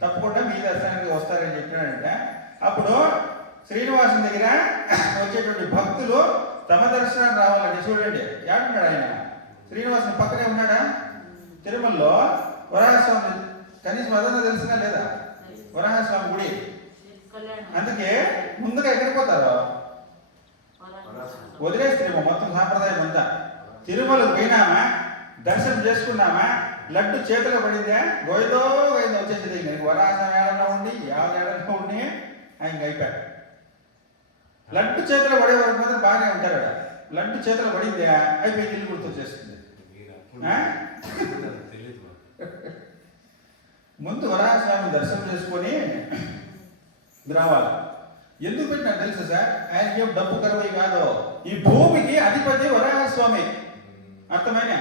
తప్పకుండా మీ దర్శనానికి వస్తారని చెప్పినాడంటే. అప్పుడు శ్రీనివాసుని దగ్గర వచ్చేటువంటి భక్తులు తమ దర్శనానికి రావాలండి. చూడండి ఏడున్నాడు ఆయన, శ్రీనివాసుని పక్కనే ఉన్నాడా? తిరుమలలో వరాహస్వామి కనీసం అదన్నా తెలిసినా లేదా? వరాహస్వామి గుడి. అందుకే ముందుగా ఎక్కడికి పోతారు? వదిలేస్తేమో మొత్తం సాంప్రదాయం అంతా. తిరుమలకు పోయినామా, దర్శనం చేసుకున్నామా, లడ్డు చేతిలో పడిందా, గోయిదో గోయిదో వచ్చేసేది. ఇంక వరాహస్వామి ఏడన్నా ఉండి ఏడన్నా ఉండి ఆయన అయిపోయాడు. లడ్డు చేతిలో పడే వరకు మాత్రం బాగానే ఉంటారు. లడ్డు చేతిలో పడిందే అయిపోయి ఇల్లు గుర్తొచ్చేస్తుంది. ముందు వరాహస్వామి దర్శనం చేసుకొని రావాలి. ఎందుకు పెట్టినా తెలుసు సార్, ఆయనకి ఏం డబ్బు కరువై కాదు, ఈ భూమికి అధిపతి వరాహస్వామి. అర్థమైనా?